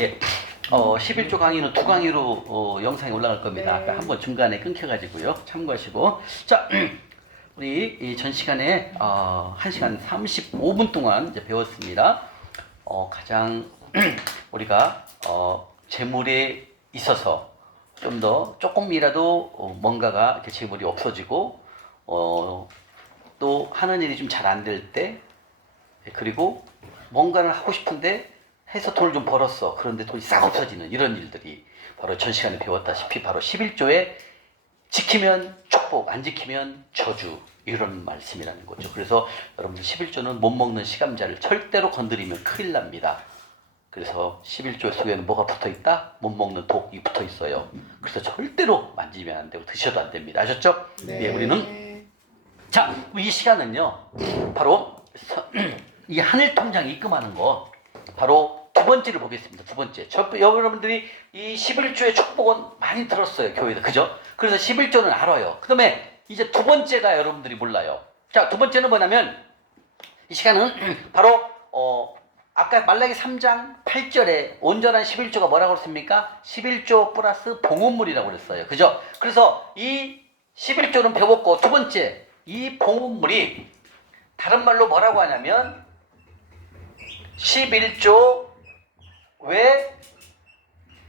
예. 11조 강의는 두 강의로 영상이 올라갈 겁니다. 네. 아까 한번 중간에 끊겨가지고요. 참고하시고. 자, 우리 전 시간에 1시간 35분 동안 이제 배웠습니다. 가장 우리가 재물에 있어서 좀 더 조금이라도 뭔가가 이렇게 재물이 없어지고 또 하는 일이 좀 잘 안 될 때, 그리고 뭔가를 하고 싶은데 해서 돈을 좀 벌었어. 그런데 돈이 싹 없어지는 이런 일들이 바로 전 시간에 배웠다시피 바로 11조에 지키면 축복, 안 지키면 저주, 이런 말씀이라는 거죠. 그래서 여러분들 11조는 못 먹는 시감자를 절대로 건드리면 큰일 납니다. 그래서 11조 속에는 뭐가 붙어 있다? 못 먹는 독이 붙어 있어요. 그래서 절대로 만지면 안 되고 드셔도 안 됩니다. 아셨죠? 네. 우리는 자, 이 시간은요, 바로 이 하늘 통장이 입금하는 거, 바로 두 번째를 보겠습니다. 두 번째. 여러분들이 이 11조의 축복은 많이 들었어요, 교회에서. 그죠? 그래서 11조는 알아요. 그 다음에 이제 두 번째가 여러분들이 몰라요. 자, 두 번째는 뭐냐면, 이 시간은 바로, 아까 말라기 3장 8절에 온전한 11조가 뭐라고 그랬습니까? 11조 플러스 봉헌물이라고 그랬어요. 그죠? 그래서 이 11조는 배웠고, 두 번째, 이 봉헌물이 다른 말로 뭐라고 하냐면 11조 외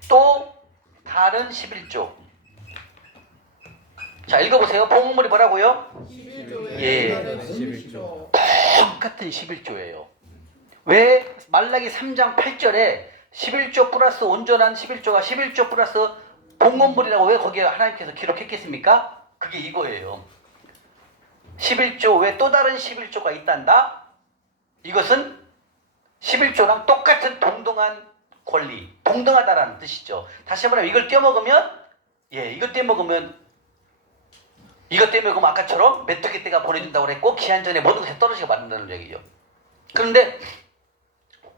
또 다른 11조. 자, 읽어보세요. 봉헌물이 뭐라고요? 11조에 예. 다른 11조. 똑같은 11조예요. 왜 말라기 3장 8절에 11조 플러스 온전한 11조가 11조 플러스 봉헌물이라고 왜 거기에 하나님께서 기록했겠습니까? 그게 이거예요. 11조 외 또 다른 11조가 있단다. 이것은 11조랑 똑같은 동등한 권리, 동등하다라는 뜻이죠. 다시 한번 이걸 떼먹으면, 이것 떼먹으면 아까처럼 메뚜기 떼가 보내준다고 그랬고 기한 전에 모든 것이 떨어지게 만든다는 얘기죠. 그런데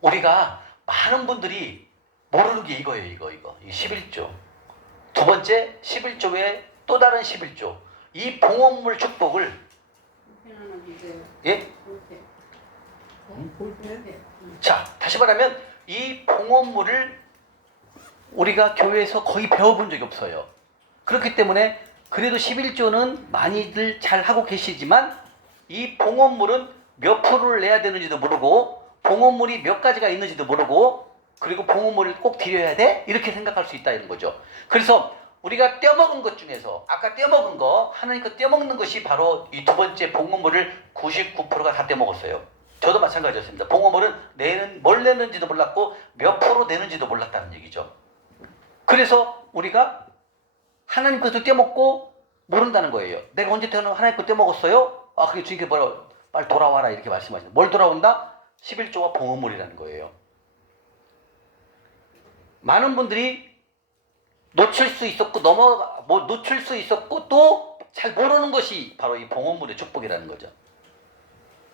우리가 많은 분들이 모르는 게 이거예요. 이거 11조. 두 번째 11조 외에 또 다른 11조. 이 봉헌물 축복을 예? 자, 다시 말하면 이 봉헌물을 우리가 교회에서 거의 배워본 적이 없어요. 그렇기 때문에 그래도 11조는 많이들 잘 하고 계시지만 이 봉헌물은 몇 프로를 내야 되는지도 모르고 봉헌물이 몇 가지가 있는지도 모르고 그리고 봉헌물을 꼭 드려야 돼? 이렇게 생각할 수 있다는 거죠. 그래서 우리가 떼먹은 것 중에서 아까 떼먹은 거 하나님 거 떼먹는 것이 바로 이 두 번째 봉헌물을 99%가 다 떼먹었어요. 저도 마찬가지였습니다. 봉헌물은 뭘 내는지도 몰랐고 몇 프로 내는지도 몰랐다는 얘기죠. 그래서 우리가 하나님 것도 떼먹고 모른다는 거예요. 내가 언제 하나님 거 떼먹었어요? 그게 주님께 뭐라고 빨리 돌아와라 이렇게 말씀하시는. 뭘 돌아온다? 11조와 봉헌물이라는 거예요. 많은 분들이 놓칠 수 있었고 놓칠 수 있었고 또 잘 모르는 것이 바로 이 봉헌물의 축복이라는 거죠.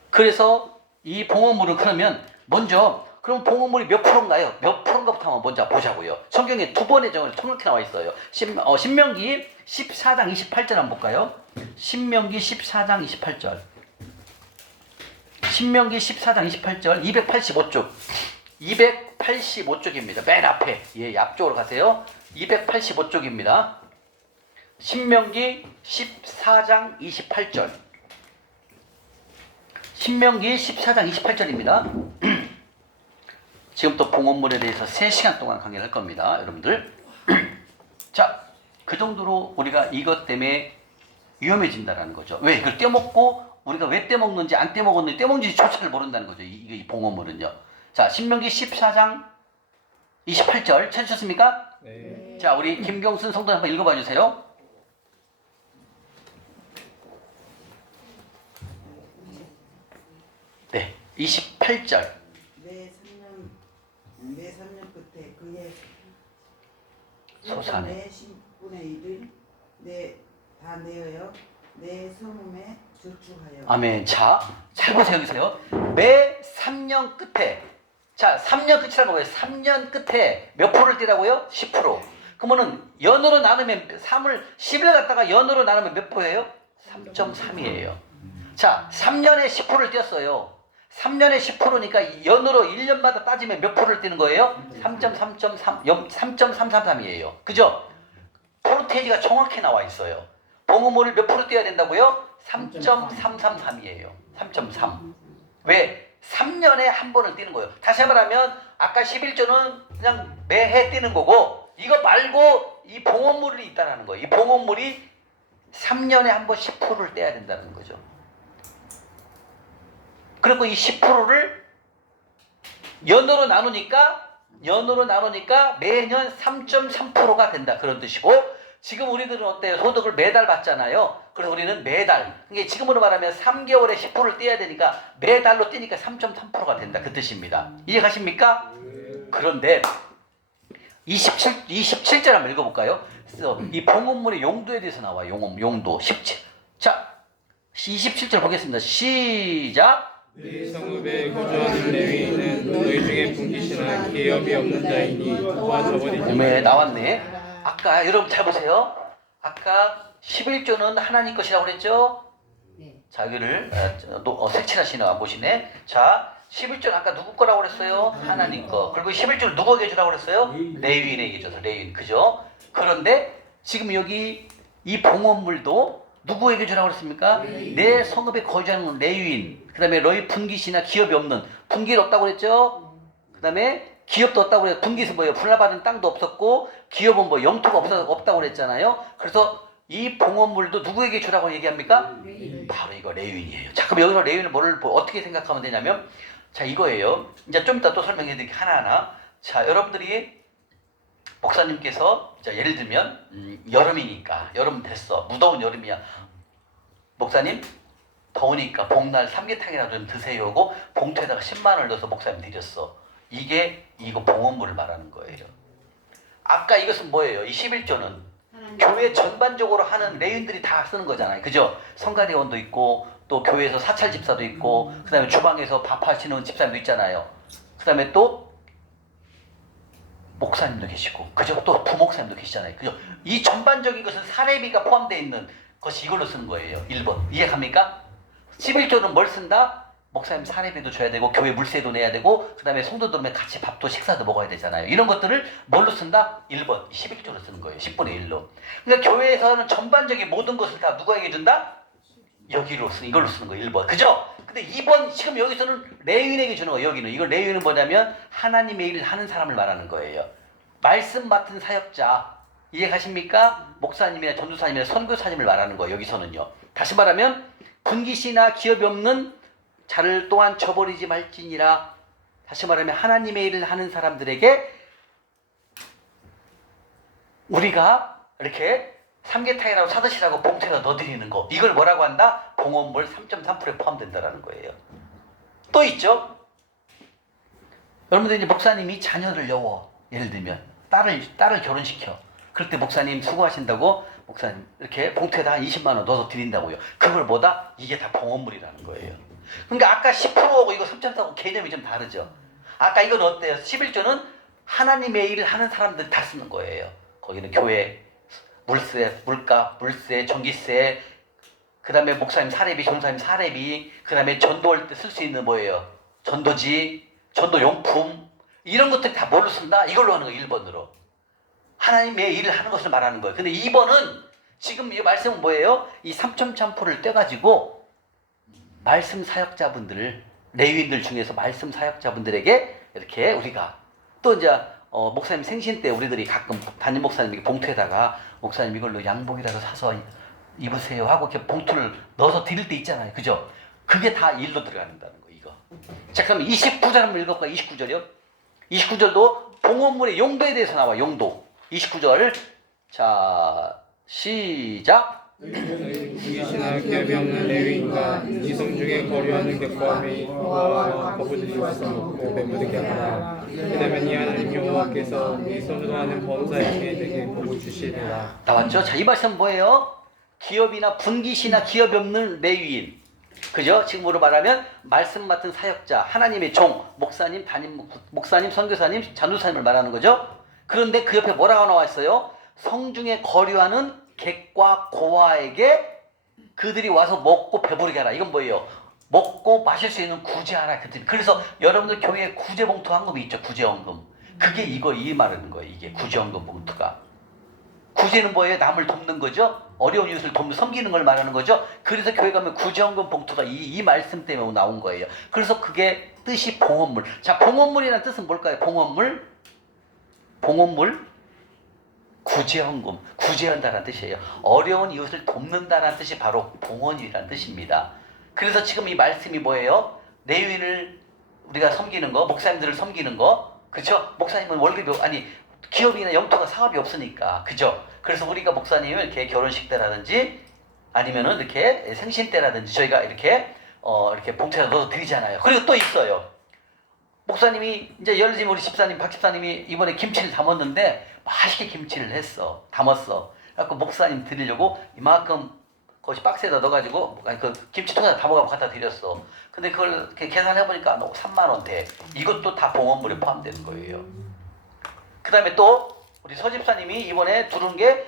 그래서 이 봉헌물을 그러면 먼저 그럼 봉헌물이 몇 프로인가요? 몇 프로인가부터 한번 먼저 보자고요. 성경에 두 번의 정을 통역해 나와 있어요. 신명기 14장 28절 한번 볼까요? 신명기 14장 28절. 신명기 14장 28절 285쪽. 285쪽입니다. 맨 앞에. 앞쪽으로 가세요. 285쪽입니다. 신명기 14장 28절. 신명기 14장 28절입니다. 지금부터 봉헌물에 대해서 3시간 동안 강의를 할 겁니다. 여러분들. 자, 그 정도로 우리가 이것 때문에 위험해진다는 거죠. 왜? 이걸 떼먹고 우리가 왜 떼먹는지 안 떼먹었는지 떼먹는지 조차를 모른다는 거죠. 이 봉헌물은요. 자, 신명기 14장 28절 찾으셨습니까? 네. 자, 우리 김경순 성도 한번 읽어봐 주세요. 네, 28절. 내 3년 끝에 그의 소산에 내 10분의 1을 다 내어요 내 성음에 저축하여. 아멘. 자, 잘 보세요. 여기서요. 매 3년 끝에. 자, 3년 끝이라는 거예요. 3년 끝에 몇 프로를 떼라고요? 10%. 그러면은 연으로 나누면 10을 갖다가 연으로 나누면 몇 프로예요? 3.3이에요. 자, 3년에 10%를 떼었어요. 3년에 10%니까 연으로 1년마다 따지면 몇 프로를 떼는 거예요? 3.33이에요. 그죠? 프로테이지가 정확히 나와 있어요. 봉어물을 몇 프로 떼야 된다고요? 3.333이에요. 3.3. 왜? 3년에 한 번을 떼는 거예요. 다시 말하면 아까 11조는 그냥 매해 떼는 거고 이거 말고 이 봉어물이 있다는 거예요. 이 봉어물이 3년에 한 번 10%를 떼야 된다는 거죠. 그리고 이 10%를 연으로 나누니까 매년 3.3%가 된다. 그런 뜻이고 지금 우리들은 어때요? 소득을 매달 받잖아요. 그래서 우리는 매달. 이게 지금으로 말하면 3개월에 10%를 떼야 되니까 매달로 떼니까 3.3%가 된다. 그 뜻입니다. 이해 가십니까? 그런데 27절 한번 읽어볼까요? 이 봉헌물의 용도에 대해서 나와요. 용도 17. 자, 27절 보겠습니다. 시작. 네 성읍에 거주하는 레위인은 너희 중에 분깃이나 기업이 없는 자이니 그와 저버리지 네, 나왔네. 아까 여러분 잘 보세요. 아까 11조는 하나님 것이라고 그랬죠? 네. 자, 여기를 색칠하시는 안 보시네. 자, 11조는 아까 누구 거라고 그랬어요? 하나님 거. 그리고 11조는 누구에게 주라고 그랬어요? 레위인에게 줘서 레위인. 그죠? 그런데 지금 여기 이 봉헌물도 누구에게 주라고 그랬습니까? 내 성읍에 거주하는 레위인. 그 다음에 너희 분깃이나 기업이 없는. 분깃 없다고 그랬죠? 그 다음에 기업도 없다고 그랬죠. 분깃은 뭐예요? 분할받은 땅도 없었고 기업은 뭐 영토가 없다고 그랬잖아요. 그래서 이 봉헌물도 누구에게 주라고 얘기합니까? 바로 이거 레위인이에요. 자, 그럼 여기서 레위인을 어떻게 생각하면 되냐면 자, 이거예요. 이제 좀 이따 또 설명해 드릴게요. 하나하나. 자, 여러분들이 목사님께서 자, 예를 들면 여름이니까 여름 됐어. 무더운 여름이야. 목사님 더우니까 봄날 삼계탕이라도 좀 드세요 하고 봉투에다가 10만 원을 넣어서 목사님 드렸어. 이거 봉헌물을 말하는 거예요. 아까 이것은 뭐예요? 이 11조는 교회 전반적으로 하는 레인들이 다 쓰는 거잖아요. 그죠? 성가대원도 있고 또 교회에서 사찰 집사도 있고 그 다음에 주방에서 밥 하시는 집사님도 있잖아요. 그 다음에 또 목사님도 계시고 그죠? 또 부목사님도 계시잖아요. 그죠? 이 전반적인 것은 사례비가 포함되어 있는 것이 이걸로 쓰는 거예요. 1번. 이해갑니까? 11조는 뭘 쓴다? 목사님 사례비도 줘야 되고 교회 물세도 내야 되고 그 다음에 성도들면 같이 밥도 식사도 먹어야 되잖아요. 이런 것들을 뭘로 쓴다? 1번 11조로 쓰는 거예요. 10분의 1로. 그러니까 교회에서는 전반적인 모든 것을 다 누구에게 준다? 이걸로 쓰는 거예요. 1번. 그죠? 근데 2번 지금 여기서는 레위인에게 주는 거예요. 여기는. 이걸 레위인은 뭐냐면 하나님의 일을 하는 사람을 말하는 거예요. 말씀 맡은 사역자. 이해 가십니까? 목사님이나 전도사님이나 선교사님을 말하는 거예요. 여기서는요. 다시 말하면 분깃이나 기업이 없는 자를 또한 저버리지 말지니라. 다시 말하면 하나님의 일을 하는 사람들에게 우리가 이렇게 삼계탕이라고 사드시라고 봉투에다 넣어드리는 거, 이걸 뭐라고 한다? 봉헌물 3.3%에 포함된다라는 거예요. 또 있죠? 여러분들 이제 목사님이 자녀를 여워. 예를 들면 딸을 결혼시켜. 그럴 때 목사님 수고하신다고 목사님 이렇게 봉투에다 한 20만 원 넣어서 드린다고요. 그걸 뭐다? 이게 다 봉헌물이라는 거예요. 그러니까 아까 10%하고 이거 3.4하고 개념이 좀 다르죠. 아까 이건 어때요? 11조는 하나님의 일을 하는 사람들 다 쓰는 거예요. 거기는 교회, 물세, 물값, 물세, 전기세, 그 다음에 목사님 사례비, 종사님 사례비, 그 다음에 전도할 때 쓸 수 있는 뭐예요? 전도지, 전도용품, 이런 것들이 다 뭘로 쓴다? 이걸로 하는 거예요. 1번으로. 하나님의 일을 하는 것을 말하는 거예요. 근데 2번은 지금 이 말씀은 뭐예요? 이 3.3%를 떼가지고 말씀 사역자분들, 레위인들 중에서 말씀 사역자분들에게 이렇게 우리가 또 이제 목사님 생신 때 우리들이 가끔 담임 목사님에게 봉투에다가 목사님 이걸로 양복이라도 사서 입으세요 하고 이렇게 봉투를 넣어서 드릴 때 있잖아요. 그죠? 그게 다 일로 들어간다는 거 이거. 자, 그럼 29절 한번 읽어볼까요? 29절이요. 29절도 봉헌물의 용도에 대해서 나와. 용도. 29절. 자, 시작. 분깃이나 기업이 없는 레위인과 이성 중에 거류하는 객과의 고아와 거부들이 와서 먹고 배부르게 하라. 왜냐면 이 하나님 여호와께서 이 손으로 하는 범사에게 내게 복을 주시리라. 나왔죠? 자, 이 말씀 뭐예요? 기업이나 분깃이나 기업이 없는 레위인. 그죠? 지금으로 말하면 말씀 맡은 사역자, 하나님의 종, 목사님, 목사님, 선교사님, 전도사님을 말하는 거죠. 그런데 그 옆에 뭐라고 나와 있어요? 성중에 거류하는 객과 고아에게 그들이 와서 먹고 배부르게 하라. 이건 뭐예요? 먹고 마실 수 있는 구제하라. 그래서 여러분들 교회에 구제봉투 헌금이 있죠. 구제헌금. 그게 이 말하는 거예요. 이게 구제헌금 봉투가. 구제는 뭐예요? 남을 돕는 거죠. 어려운 이웃을 섬기는 걸 말하는 거죠. 그래서 교회 가면 구제헌금 봉투가 이 말씀 때문에 나온 거예요. 그래서 그게 뜻이 봉헌물. 자, 봉헌물이라는 뜻은 뭘까요? 봉헌물, 구제헌금, 구제한다는 뜻이에요. 어려운 이웃을 돕는다는 뜻이 바로 봉헌이라는 뜻입니다. 그래서 지금 이 말씀이 뭐예요? 레위인을 우리가 섬기는 거, 목사님들을 섬기는 거, 그렇죠? 목사님은 월급이 기업이나 영토가 사업이 없으니까, 그죠? 그래서 우리가 목사님을 이렇게 결혼식 때라든지 아니면은 이렇게 생신 때라든지 저희가 이렇게 봉투에다 넣어서 드리잖아요. 그리고 또 있어요. 목사님이 이제 예를 들면 우리 집사님, 박 집사님이 이번에 김치를 담았는데 맛있게 김치를 담았어. 그래서 목사님 드리려고 이만큼 그것이 박스에다 넣어가지고 그 김치통에다 담아가지고 갖다 드렸어. 근데 그걸 이렇게 계산해보니까 3만 원 돼. 이것도 다 봉헌물에 포함되는 거예요. 그 다음에 또 우리 서집사님이 이번에 두른 게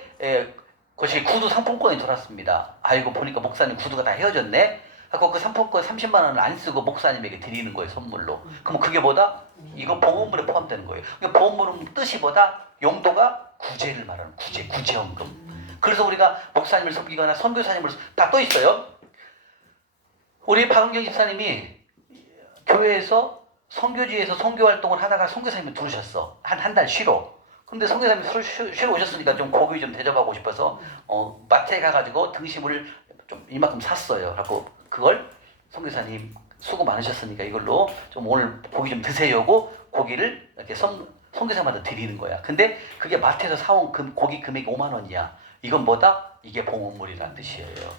그것이 구두 상품권이 들어왔습니다. 아이고 보니까 목사님 구두가 다 헤어졌네. 하고 그 상품권 30만 원을 안 쓰고 목사님에게 드리는 거예요, 선물로. 그럼 그게 뭐다? 이거 봉헌물에 포함되는 거예요. 그러니까 봉헌물은 뜻이 뭐다? 용도가 구제를 말하는 구제헌금. 그래서 우리가 목사님을 섬기거나 선교사님을 다 또 있어요. 우리 박은경 집사님이 교회에서 선교지에서 선교 활동을 하다가 선교사님을 들으셨어. 한 달 쉬러. 근데 선교사님이 쉬러 오셨으니까 좀 고기 좀 대접하고 싶어서 마트에 가가지고 등심을 좀 이만큼 샀어요. 그래갖고 그걸 선교사님 수고 많으셨으니까 이걸로 좀 오늘 고기 좀 드세요고 고기를 이렇게 선교사님한테 드리는 거야. 근데 그게 마트에서 사온 고기 금액이 5만 원이야. 이건 뭐다? 이게 봉헌물이라는 뜻이에요.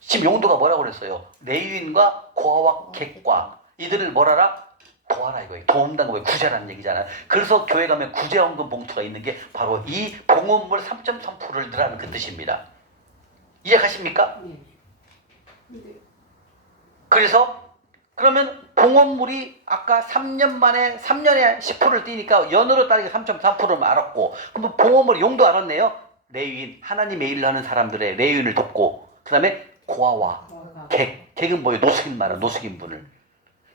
지금 용도가 뭐라고 그랬어요? 레위인과 고아와 객과 이들을 뭐라라? 도와라 이거예요. 도움당한 거예요. 구제라는 얘기잖아요. 그래서 교회 가면 구제헌금 봉투가 있는 게 바로 이 봉헌물 3.3%를 넣으라는 그 뜻입니다. 이해가십니까? 그래서 그러면 봉헌물이 아까 3년 만에 3년에 10%를 띄니까 연으로 따지게 3.3%를 알았고 그럼 봉헌물 용도 알았네요. 레위인, 하나님의 일을 하는 사람들의 레위인을 돕고 그 다음에 고아와 객은 뭐예요? 노숙인 말은 노숙인분을.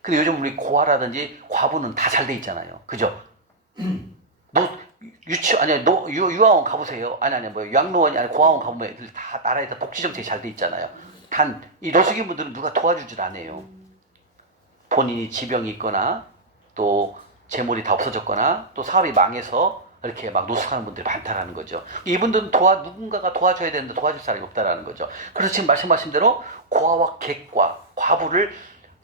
근데 요즘 우리 고아라든지 과부는 다 잘 돼 있잖아요. 그죠? 유아원 가보세요. 양로원이 고아원 가보면 다 나라에 다 복지 정책이 잘 돼 있잖아요. 단 이 노숙인 분들은 누가 도와주질 않아요. 본인이 지병이 있거나 또 재물이 다 없어졌거나 또 사업이 망해서 이렇게 막 노숙하는 분들이 많다라는 거죠. 이분들은 누군가가 도와줘야 되는데 도와줄 사람이 없다라는 거죠. 그래서 지금 말씀하신 대로 고아와 객과 과부를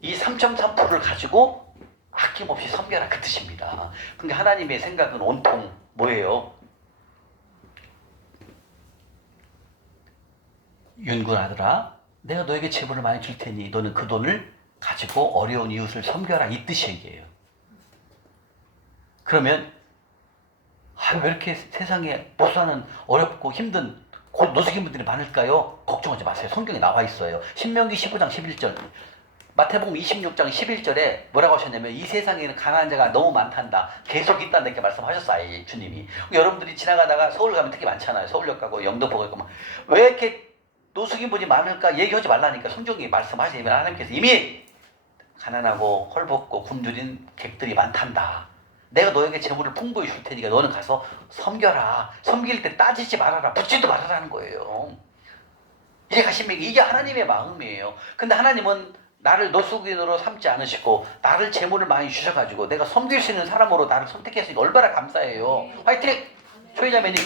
이 3.3%를 가지고 아낌없이 섬겨라 그 뜻입니다. 근데 하나님의 생각은 온통 뭐예요? 윤군아들아, 내가 너에게 재물을 많이 줄 테니 너는 그 돈을 가지고 어려운 이웃을 섬겨라 이 뜻이에요. 그러면 왜 이렇게 세상에 못 사는 어렵고 힘든 노숙인 분들이 많을까요? 걱정하지 마세요. 성경에 나와 있어요. 신명기 15장 11절 마태복음 26장 11절에 뭐라고 하셨냐면 이 세상에는 가난한 자가 너무 많단다. 계속 있다는 이렇게 말씀하셨어요. 주님이. 여러분들이 지나가다가 서울 가면 특히 많잖아요. 서울역 가고 영등포 가고 왜 이렇게 노숙인 분이 많을까 얘기하지 말라니까 성경이 말씀하시면 하나님께서 이미 가난하고 헐벗고 굶주린 객들이 많단다. 내가 너에게 재물을 풍부히 줄 테니까 너는 가서 섬겨라. 섬길 때 따지지 말아라. 묻지도 말아라는 거예요. 이제 가시면 이게 하나님의 마음이에요. 근데 하나님은 나를 노숙인으로 삼지 않으시고 나를 재물을 많이 주셔가지고 내가 섬길 수 있는 사람으로 나를 선택했으니까 얼마나 감사해요. 화이팅! 초이자매님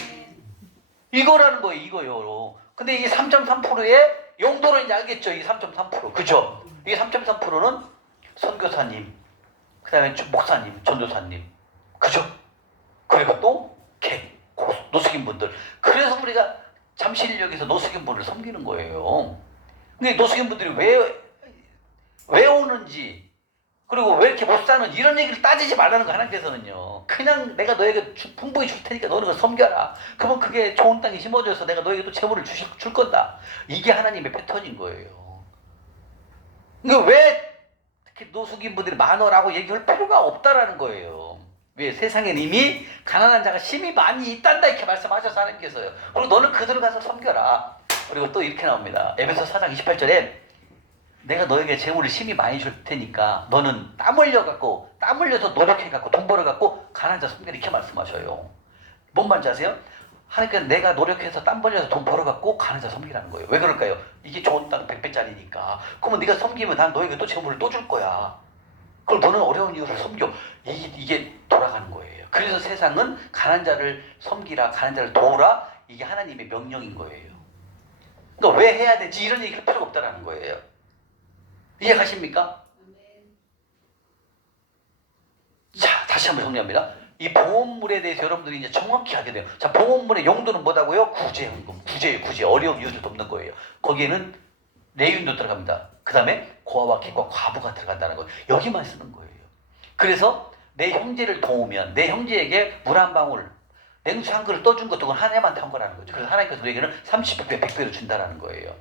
이거라는 거예요. 이거요. 근데 이 3.3%의 용도는 이제 알겠죠. 이 3.3% 그죠? 이 3.3%는 선교사님 그 다음에 목사님, 전도사님 그죠? 그리고 또 노숙인분들. 그래서 우리가 잠실역에서 노숙인분을 섬기는 거예요. 근데 노숙인분들이 왜 오는지 그리고 왜 이렇게 못 사는지 이런 얘기를 따지지 말라는 거 하나님께서는요. 그냥 내가 너에게 풍부히 줄 테니까 너는 그걸 섬겨라. 그러면 그게 좋은 땅에 심어져서 내가 너에게 또 재물을 줄 건다. 이게 하나님의 패턴인 거예요. 그러니까 왜 이렇게 노숙인분들이 많으라고 얘기할 필요가 없다라는 거예요. 왜? 세상엔 이미 가난한 자가 심히 많이 있단다 이렇게 말씀하셔서 하나님께서요. 그리고 너는 그들을 가서 섬겨라. 그리고 또 이렇게 나옵니다. 에베소 4장 28절에 내가 너에게 재물을 심히 많이 줄 테니까 너는 땀 흘려서 노력해갖고 돈 벌어갖고 가난한 자 섬기라 이렇게 말씀하셔요. 뭔 말인지 아세요? 하나님께서 내가 노력해서 땀 벌려서 돈 벌어갖고 가난한 자 섬기라는 거예요. 왜 그럴까요? 이게 좋은 땅 100배짜리니까. 그러면 네가 섬기면 난 너에게 또 재물을 또 줄 거야. 그럼 너는 어려운 이유를 섬겨. 이게 돌아가는 거예요. 그래서 세상은 가난한 자를 섬기라, 가난한 자를 도우라, 이게 하나님의 명령인 거예요. 그러니까 왜 해야 되지? 이런 얘기할 필요가 없다라는 거예요. 이해가십니까? 자, 다시 한번 정리합니다. 이 봉헌물에 대해서 여러분들이 이제 정확히 알게 돼요. 자, 봉헌물의 용도는 뭐다고요? 구제헌금, 구제, 어려운 이웃을 돕는 거예요. 거기에는 레위인도 들어갑니다. 그 다음에 고아와 객과 과부가 들어간다는 거예요. 여기만 쓰는 거예요. 그래서 내 형제를 도우면 내 형제에게 물 한 방울, 냉수 한 그릇 떠준 것도 그건 하나님한테 한 거라는 거죠. 그래서 하나님께서 우리에게는 30배, 100배로 준다는 거예요.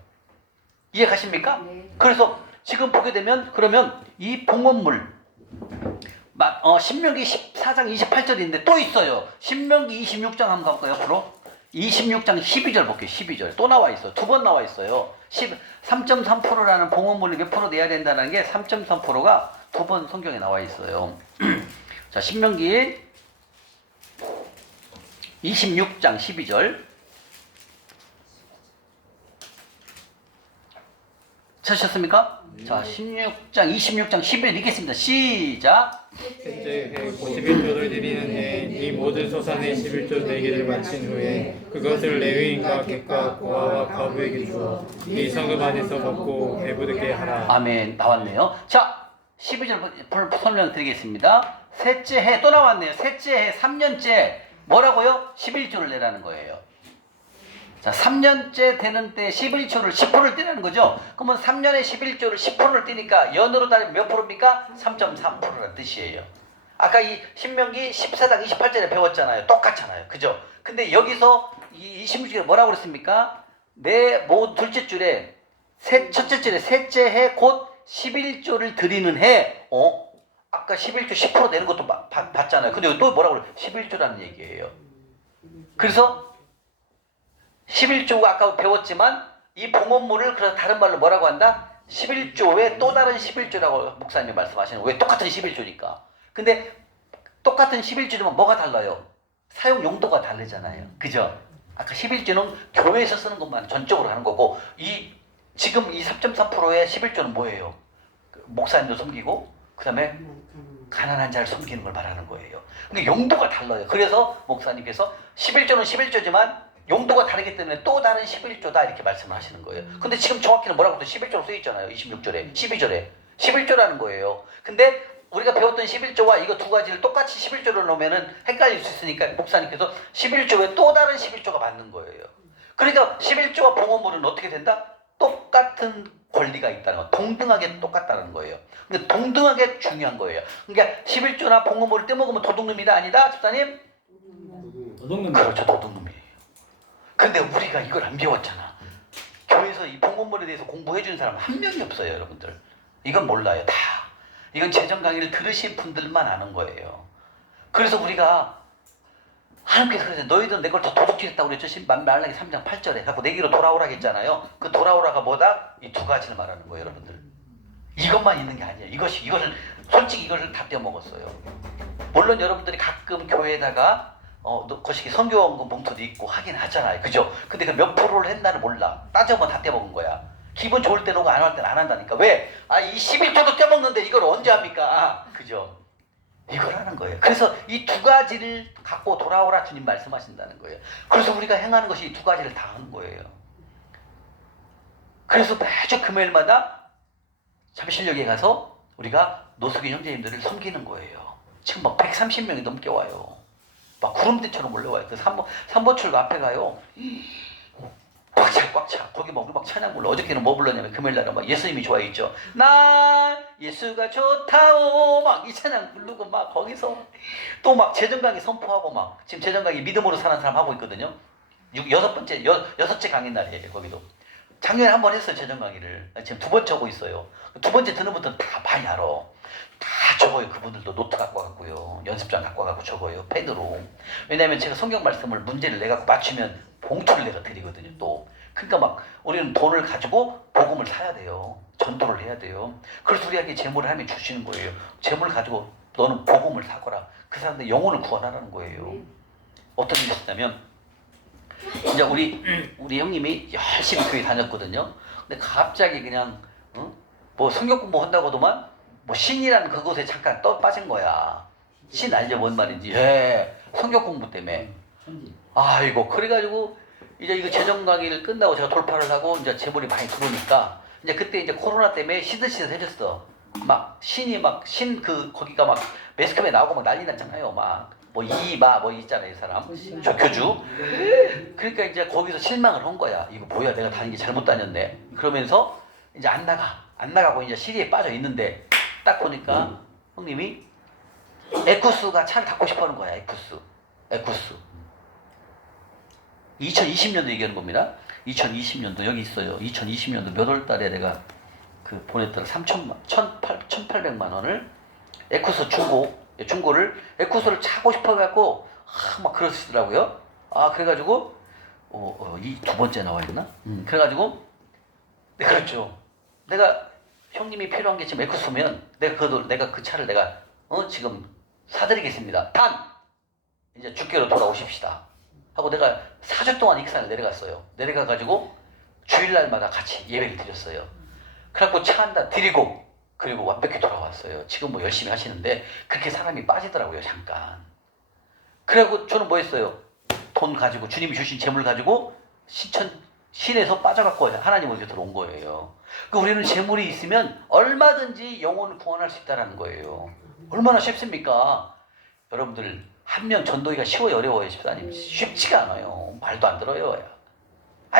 이해가십니까? 네. 그래서 지금 보게 되면 그러면 이 봉헌물 신명기 14장 28절인데 또 있어요. 신명기 26장 한번 가볼까요? 옆으로 26장 12절 볼게요. 12절 또 나와 있어요. 두 번 나와 있어요. 3.3%라는 봉헌물을 몇 프로 내야 된다는 게 3.3%가 두 번 성경에 나와 있어요. 자, 신명기 26장 12절 찾으셨습니까? 자, 26장 12절 읽겠습니다. 시작. 셋째 해 51조를 드리는 해 이 모든 소산의 11조 내기를 마친 후에 그것을 레위인과 객과 고아와 과부에게 주어 이 성읍 안에서 먹고 배부르게 하라. 아멘. 나왔네요. 자, 12절 설명 드리겠습니다. 셋째 해 또 나왔네요. 셋째 해 3년째 뭐라고요? 11조를 내라는 거예요. 자, 3년째 되는 때 11조를 10%를 떼라는 거죠. 그러면 3년에 11조를 10%를 떼니까 연으로 따지면 몇 프로입니까? 3.3%라는 뜻이에요. 아까 이 신명기 14장 28절에 배웠잖아요. 똑같잖아요. 그죠? 근데 여기서 이 26절에 뭐라고 그랬습니까? 둘째 줄에 첫째 줄에 셋째 해 곧 11조를 드리는 해. 아까 11조 10% 내는 것도 봤잖아요. 근데 또 뭐라고 그래요? 11조라는 얘기예요. 그래서 11조가 아까 배웠지만 이 봉헌물을 그래서 다른 말로 뭐라고 한다? 11조에 또 다른 11조라고 목사님이 말씀하시는 거예요. 왜? 똑같은 11조니까. 근데 똑같은 11조지만 뭐가 달라요? 사용 용도가 다르잖아요. 그죠? 아까 11조는 교회에서 쓰는 것만 전적으로 하는 거고 지금 이 3.3%의 11조는 뭐예요? 목사님도 섬기고 그 다음에 가난한 자를 섬기는 걸 말하는 거예요. 근데 용도가 달라요. 그래서 목사님께서 11조는 11조지만 용도가 다르기 때문에 또 다른 11조다 이렇게 말씀을 하시는 거예요. 근데 지금 정확히는 뭐라고 또 11조로 쓰여 있잖아요. 26절에 12절에 11조라는 거예요. 근데 우리가 배웠던 11조와 이거 두 가지를 똑같이 11조로 놓으면은 헷갈릴 수 있으니까 목사님께서 11조에 또 다른 11조가 맞는 거예요. 그러니까 11조와 봉헌물은 어떻게 된다? 똑같은 권리가 있다는 거, 동등하게 똑같다는 거예요. 근데 동등하게 중요한 거예요. 그러니까 11조나 봉헌물을 떼먹으면 도둑놈이다 아니다, 집사님? 도둑놈. 그렇죠, 도둑놈이에요. 근데 우리가 이걸 안 배웠잖아. 교회에서 이 봉헌물에 대해서 공부해주는 사람 한 명이 없어요, 여러분들. 이건 몰라요, 다. 이건 재정 강의를 들으신 분들만 아는 거예요. 그래서 우리가 하나님께서 그러세요. 너희들은 내 걸 더 도둑질했다고 그랬죠. 말라기 3장 8절에 갖고 내기로 돌아오라고 했잖아요. 그 돌아오라가 뭐다? 이 두 가지를 말하는 거예요, 여러분들. 이것만 있는 게 아니에요. 이것을 솔직히 이것을 다 떼어먹었어요. 물론 여러분들이 가끔 교회에다가 거시기 선교원금 봉투도 있고 하긴 하잖아요. 그죠? 근데 그 몇 프로를 했나를 몰라. 따져보면 다 떼먹은 거야. 기분 좋을 때는 하고 안 할 때는 안 한다니까. 왜? 이 11조도 떼먹는데 이걸 언제 합니까? 그죠? 이걸 하는 거예요. 그래서 이 두 가지를 갖고 돌아오라 주님 말씀하신다는 거예요. 그래서 우리가 행하는 것이 이 두 가지를 다 하는 거예요. 그래서 매주 금요일마다 잠실역에 가서 우리가 노숙인 형제님들을 섬기는 거예요. 지금 막 130명이 넘게 와요. 막 구름대처럼 몰려와요. 그 3번 출구 앞에 가요. 꽉 차. 거기 막 우리 막 찬양 불러. 어저께는 뭐 불렀냐면 금요일날은 막 예수님이 좋아했죠. 난 예수가 좋다오. 막 이 찬양 부르고 막 거기서 또 막 재정강의 선포하고 막 지금 재정강의 믿음으로 사는 사람 하고 있거든요. 여섯째 강의 날이에요. 거기도. 작년에 한 번 했어요. 재정강의를. 지금 두 번째 하고 있어요. 두 번째 듣는 분들은 다 많이 알아. 다 적어요. 그분들도 노트 갖고 와갖고요. 연습장 갖고 와갖고 적어요. 펜으로. 왜냐면 제가 성경 말씀을 문제를 내갖고 맞추면 봉투를 내가 드리거든요. 또 그러니까 막 우리는 돈을 가지고 복음을 사야 돼요. 전도를 해야 돼요. 그래서 우리에게 재물을 하나님이 주시는 거예요. 재물을 가지고 너는 복음을 사거라. 그 사람들 영혼을 구원하라는 거예요. 어떤 일이 있었냐면 이제 우리 형님이 열심히 교회 다녔거든요. 근데 갑자기 그냥 뭐 성경 공부한다고도만 뭐 신이라는 그곳에 잠깐 떠 빠진 거야. 신 알죠? 뭔 말인지. 예. 성경 공부 때문에. 천지. 아이고 그래가지고 이제 이거 재정 강의를 끝나고 제가 돌파를 하고 이제 재물이 많이 들어오니까 이제 그때 이제 코로나 때문에 시들시들해졌어. 막 신이 막 신 그 거기가 막 매스컴에 나오고 막 난리 났잖아요. 막 뭐 뭐 있잖아요 이 사람 저 교주. 그러니까 이제 거기서 실망을 한 거야. 이거 뭐야 내가 다닌 게 잘못 다녔네. 그러면서 이제 안 나가고 이제 시리에 빠져 있는데 딱 보니까 형님이 에쿠스가 차를 갖고 싶어하는 거야. 에쿠스. 2020년도 얘기하는 겁니다. 2020년도 여기 있어요. 2020년도 몇 월 달에 내가 그 보냈더라. 1,800만 원을 에쿠스 중고를 에쿠스를 차고 싶어갖고 막 그러시더라고요. 그래가지고 이 두 번째 나와 있나? 그래가지고 네, 그렇죠. 내가 형님이 필요한 게 지금 에쿠스면 내가 그 차를 내가 지금 사드리겠습니다. 단 이제 주께로 돌아오십시다. 하고 내가 4주 동안 익산을 내려갔어요. 내려가가지고 주일날마다 같이 예배를 드렸어요. 그래갖고 차 한 대 드리고 그리고 완벽히 돌아왔어요. 지금 뭐 열심히 하시는데 그렇게 사람이 빠지더라고요. 잠깐. 그래갖고 저는 뭐 했어요? 돈 가지고 주님이 주신 재물 가지고 신에서 빠져갖고 하나님으로 들어온 거예요. 그러니까 우리는 재물이 있으면 얼마든지 영혼을 구원할 수 있다는 거예요. 얼마나 쉽습니까? 여러분들 한 명 전도기가 쉬워요 어려워요 집사님? 쉽지가 않아요. 말도 안 들어요.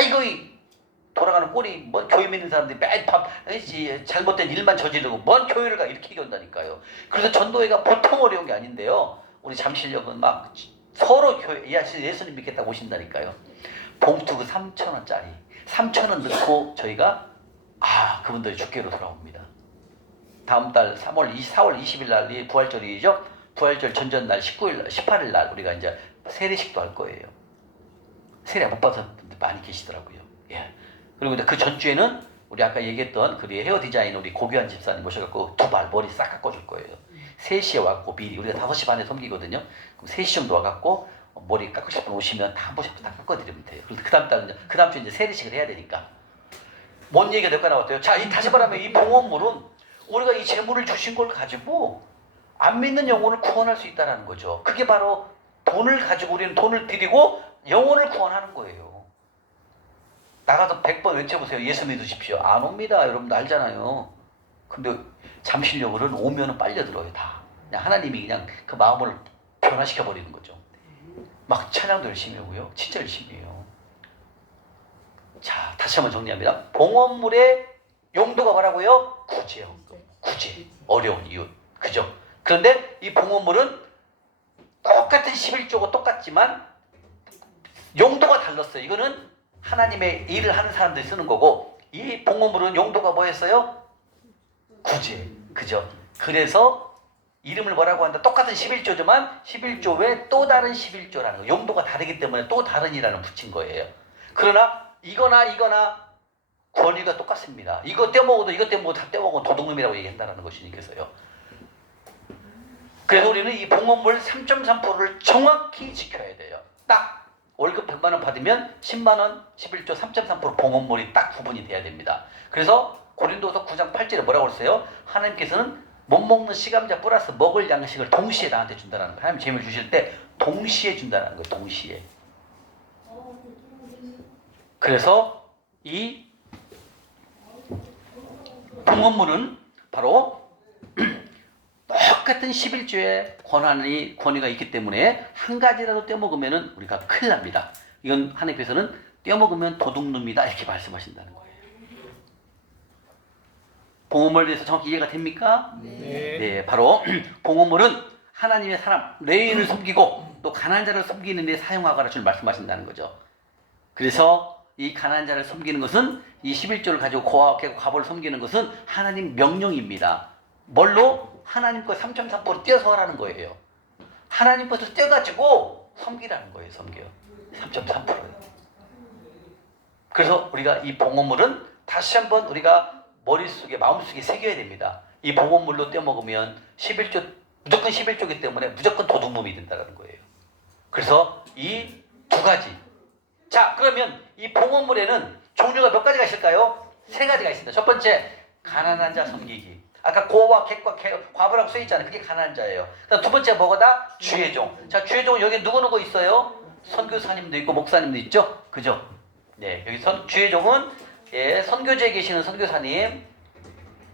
이거 돌아가는 꼴이 뭐 교회 믿는 사람들이 매일 밤 잘못된 일만 저지르고 뭔 교회를 가 이렇게 얘기한다니까요. 그래서 전도회가 보통 어려운 게 아닌데요. 우리 잠실역은 막 서로 교회 예수님 믿겠다고 오신다니까요. 봉투 그 3,000원짜리 3,000원 넣고 저희가 그분들이 주께로 돌아옵니다. 다음 달 4월 20일 날이 부활절이죠. 부활절 전전날 18일 날 우리가 이제 세례식도 할 거예요. 세례 못 받은 분들 많이 계시더라고요. 예. 그리고 이제 그 전주에는 우리 아까 얘기했던 그 헤어 디자인 우리 고귀한 집사님 모셔갖고 머리 싹 깎아줄 거예요. 3시에 왔고 미리 우리가 5시 반에 섬기거든요. 그럼 3시 정도 와갖고 머리 깎으실 분 오시면 다 한 번씩 다 깎아드리면 돼요. 그리고 그 다음 주에 이제 세례식을 해야 되니까. 뭔 얘기가 될까 나왔대요. 자, 다시 말하면 이 봉헌물은 우리가 이 재물을 주신 걸 가지고 안 믿는 영혼을 구원할 수 있다는 거죠. 그게 바로 돈을 가지고 우리는 돈을 드리고 영혼을 구원하는 거예요. 나가서 100번 외쳐보세요. 예수 믿으십시오. 안 옵니다. 여러분도 알잖아요. 근데 잠실역으로는 오면은 빨려들어요. 다. 그냥 하나님이 그냥 그 마음을 변화시켜버리는 거죠. 막 찬양도 열심히 하고요. 진짜 열심히 해요. 자, 다시 한번 정리합니다. 봉헌물의 용도가 뭐라고요? 구제요. 구제. 어려운 이유. 그죠? 그런데 이 봉헌물은 똑같은 11조고 똑같지만 용도가 달랐어요. 이거는 하나님의 일을 하는 사람들이 쓰는 거고 이 봉헌물은 용도가 뭐였어요? 구제. 그죠? 그래서 이름을 뭐라고 한다? 똑같은 11조지만 11조 외에 또 다른 11조라는 거. 용도가 다르기 때문에 또 다른이라는 붙인 거예요. 그러나 이거나 권위가 똑같습니다. 이거 떼먹어도 이거 떼먹어도 다 떼먹으면 도둑놈이라고 얘기한다는 것이니까요. 그래서 우리는 이 봉헌물 3.3%를 정확히 지켜야 돼요. 딱 월급 100만 원 받으면 10만 원 11조 3.3% 봉헌물이 딱 구분이 돼야 됩니다. 그래서 고린도서 9장 8절에 뭐라고 그랬어요? 하나님께서는 못 먹는 시감자 플러스 먹을 양식을 동시에 나한테 준다는 거예요. 하나님 재물 주실 때 동시에 준다는 거예요. 동시에. 그래서 이 봉헌물은 바로 똑같은 11조의 권위가 있기 때문에 한 가지라도 떼먹으면 우리가 큰일 납니다. 이건 하나님께서는 떼먹으면 도둑놈이다 이렇게 말씀하신다는 거예요. 봉헌물에 대해서 정확히 이해가 됩니까? 네, 바로 봉헌물은 하나님의 사람 레위인을 섬기고 또 가난한 자를 섬기는 데 사용하거라 줄 말씀하신다는 거죠. 그래서 이 가난한 자를 섬기는 것은 이 11조를 가지고 과부를 섬기는 것은 하나님 명령입니다. 뭘로? 하나님 것 3.3% 떼어서 하라는 거예요. 하나님 것을 떼어가지고 섬기라는 거예요. 섬겨. 3.3%예요. 그래서 우리가 이 봉헌물은 다시 한번 우리가 머릿속에 마음속에 새겨야 됩니다. 이 봉헌물로 떼먹으면 11조 무조건 11조기 때문에 무조건 도둑놈이 된다는 거예요. 그래서 이 두 가지. 자, 그러면 이 봉헌물에는 종류가 몇 가지가 있을까요? 세 가지가 있습니다. 첫 번째, 가난한 자 섬기기. 아까 고와 객과 과부라고 써 있잖아요. 그게 가난한 자예요. 그다음 두 번째가 뭐가다? 주의 종. 자, 주의 종은 여기 누구 있어요? 선교사님도 있고 목사님도 있죠? 그죠? 네, 여기 주의 종은 예, 선교지에 계시는 선교사님,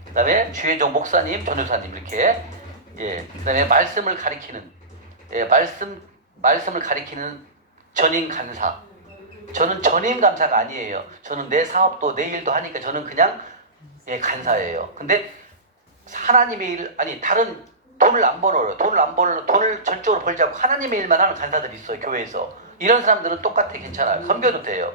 그다음에 주의 종 목사님, 전도사님 이렇게 예, 그다음에 말씀을 가리키는 예, 말씀을 가리키는 전임 간사. 저는 전임 감사가 아니에요. 저는 내 사업도 내 일도 하니까 저는 그냥 예, 간사예요. 근데 하나님의 일 아니 다른 돈을 안 벌어요. 돈을 전적으로 벌지 않고 하나님의 일만 하는 간사들이 있어요. 교회에서. 이런 사람들은 똑같아 괜찮아요. 섬겨도 돼요.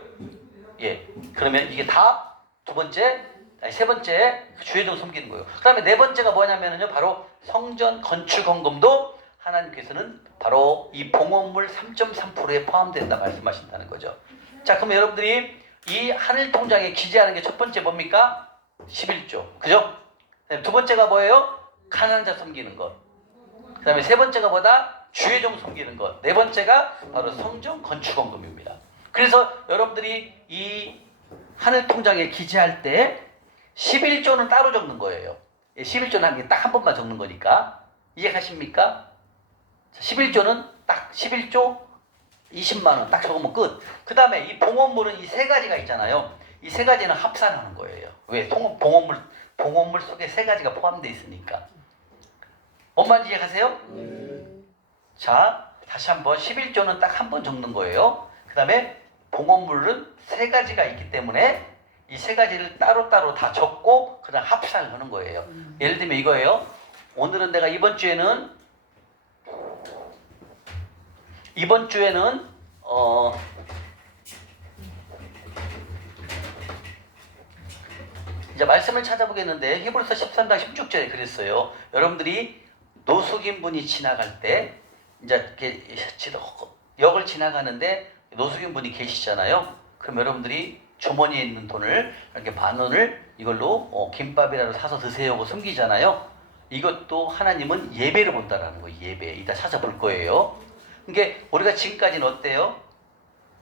예. 그러면 이게 다 두 번째, 아니 세 번째 주의 종 섬기는 거예요. 그다음에 네 번째가 뭐냐면은요. 바로 성전 건축 헌금도 하나님께서는 바로 이 봉헌물 3.3%에 포함된다 말씀하신다는 거죠. 자, 그럼 여러분들이 이 하늘 통장에 기재하는 게 첫 번째 뭡니까? 11조. 그죠? 두 번째가 뭐예요? 가난한 자 섬기는 것. 그 다음에 세 번째가 뭐다? 주의 종 섬기는 것. 네 번째가 바로 성전 건축원금입니다. 그래서 여러분들이 이 하늘 통장에 기재할 때 11조는 따로 적는 거예요. 11조는 한 개 딱 한 번만 적는 거니까. 이해가십니까? 11조는 딱 11조 20만 원 딱 적으면 끝. 그 다음에 이 봉헌물은 이 세 가지가 있잖아요. 이 세 가지는 합산하는 거예요. 왜? 봉헌물 속에 세 가지가 포함되어 있으니까. 뭔 말인지 이해가세요? 자, 다시 한번 11조는 딱 한 번 적는 거예요. 그 다음에 봉헌물은 세 가지가 있기 때문에 이 세 가지를 따로따로 다 적고 그 다음 합산을 하는 거예요. 예를 들면 이거예요. 오늘은 내가 이번 주에는 이제 말씀을 찾아보겠는데 히브리서 13장 16절에 그랬어요. 여러분들이 노숙인분이 지나갈 때 이제 이렇게 역을 지나가는데 노숙인분이 계시잖아요. 그럼 여러분들이 주머니에 있는 돈을 이렇게 10,000원을 이걸로 김밥이라도 사서 드세요 하고 숨기잖아요. 이것도 하나님은 예배를 본다라는 거예요. 예배. 이따 찾아볼 거예요. 그러니까 우리가 지금까지는 어때요?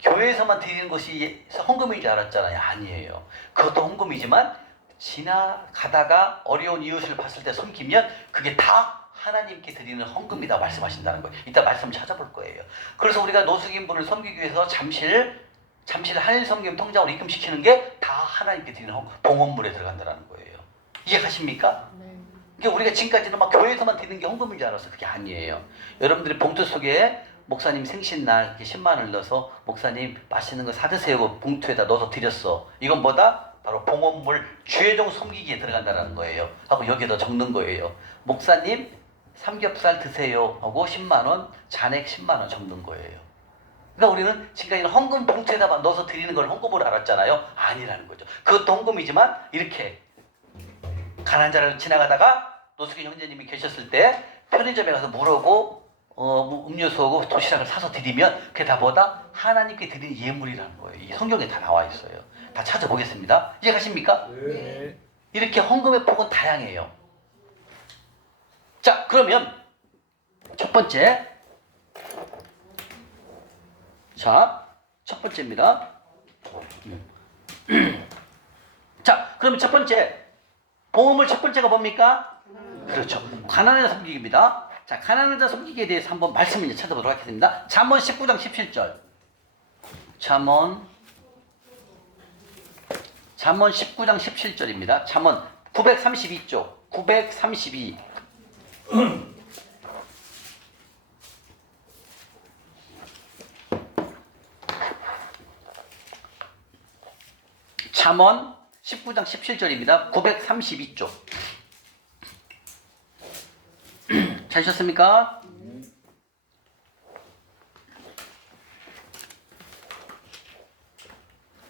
교회에서만 드리는 것이 헌금인 줄 알았잖아요. 아니에요. 그것도 헌금이지만 지나가다가 어려운 이웃을 봤을 때 섬기면 그게 다 하나님께 드리는 헌금이다 말씀하신다는 거예요. 이따 말씀 찾아볼 거예요. 그래서 우리가 노숙인분을 섬기기 위해서 잠실 하늘 섬김 통장으로 입금시키는 게 다 하나님께 드리는 봉헌물에 들어간다는 거예요. 이해가십니까? 네. 그러니까 우리가 지금까지는 막 교회에서만 드리는 게 헌금인 줄 알았어. 그게 아니에요. 여러분들이 봉투 속에 목사님 생신날 이렇게 10만 원을 넣어서 목사님 맛있는 거 사드세요 봉투에다 넣어서 드렸어. 이건 뭐다? 바로 봉헌물 주의 종 섬기기에 들어간다는 거예요. 하고 여기에다 적는 거예요. 목사님 삼겹살 드세요 하고 10만 원, 잔액 10만 원 적는 거예요. 그러니까 우리는 지금까지는 헌금 봉투에다 넣어서 드리는 걸 헌금으로 알았잖아요. 아니라는 거죠. 그것도 헌금이지만 이렇게 가난한 자를 지나가다가 노숙인 형제님이 계셨을 때 편의점에 가서 물하고 음료수하고 도시락을 사서 드리면 그게 다 뭐다? 하나님께 드리는 예물이라는 거예요. 이 성경에 다 나와 있어요. 다 찾아보겠습니다. 이해가십니까? 네. 이렇게 헌금의 폭은 다양해요. 자, 그러면 첫 번째. 자, 첫 번째입니다. 자, 그러면 첫 번째. 봉헌물 첫 번째가 뭡니까? 그렇죠. 가난한 자 섬기기입니다. 자, 가난한 자 섬기기에 대해서 한번 말씀을 이제 찾아보도록 하겠습니다. 잠언 19장 17절. 잠언 19장 17절입니다. 잠언 932쪽. 932. 잠언 19장 17절입니다. 932쪽. 찾으셨습니까?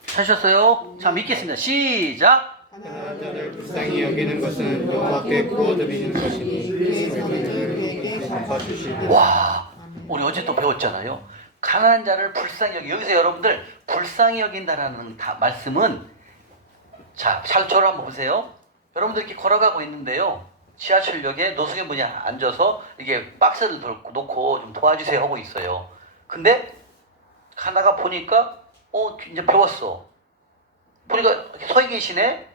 찾으셨어요? 자, 믿겠습니다. 시작! 가난한 자를 불쌍히 여기는 것은 여호와께 구워드리는 것이니 그에게 갚아주시고. 와, 우리 어제 또 배웠잖아요. 가난한 자를 불쌍히 여기 여기서 여러분들 불쌍히 여긴다라는 말씀은 자, 살초를 한번 보세요. 여러분들 이렇게 걸어가고 있는데요. 지하철역에 노숙인 분이 앉아서 이게 박스를 놓고 좀 도와주세요 하고 있어요. 근데 가다가 보니까 이제 배웠어. 보니까 서 계시네.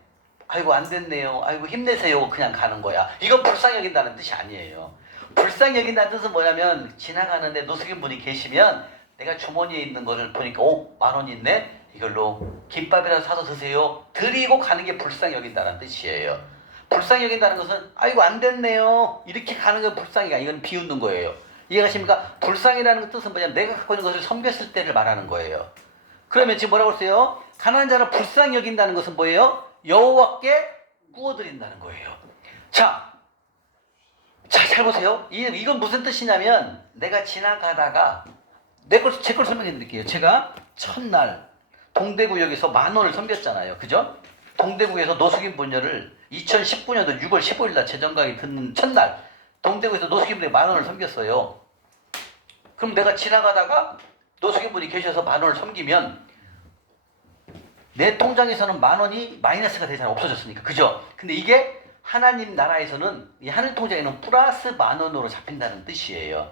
아이고 안 됐네요. 아이고 힘내세요. 그냥 가는 거야. 이건 불쌍히 여긴다는 뜻이 아니에요. 불쌍히 여긴다는 뜻은 뭐냐면 지나가는데 노숙인 분이 계시면 내가 주머니에 있는 거를 보니까 10,000원 있네. 이걸로 김밥이라도 사서 드세요. 드리고 가는 게 불쌍히 여긴다는 뜻이에요. 불쌍히 여긴다는 것은 아이고 안 됐네요. 이렇게 가는 건 불쌍이가 이건 비웃는 거예요. 이해가십니까? 불쌍이라는 뜻은 뭐냐면 내가 갖고 있는 것을 섬겼을 때를 말하는 거예요. 그러면 지금 뭐라고 했어요? 가난한 자를 불쌍히 여긴다는 것은 뭐예요? 여호와께 구워드린다는 거예요. 자, 잘 보세요. 이건 무슨 뜻이냐면 내가 지나가다가 제 걸 설명해 드릴게요. 제가 첫날 동대구역에서 10,000원을 섬겼잖아요. 그죠? 동대구에서 노숙인 분녀를 2019년도 6월 15일 날 재정강의 듣는 첫날 동대구에서 노숙인 분에 10,000원을 섬겼어요. 그럼 내가 지나가다가 노숙인 분이 계셔서 10,000원을 섬기면 내 통장에서는 10,000원이 마이너스가 되잖아요. 없어졌으니까. 그죠? 근데 이게 하나님 나라에서는 이 하늘 통장에는 플러스 10,000원으로 잡힌다는 뜻이에요.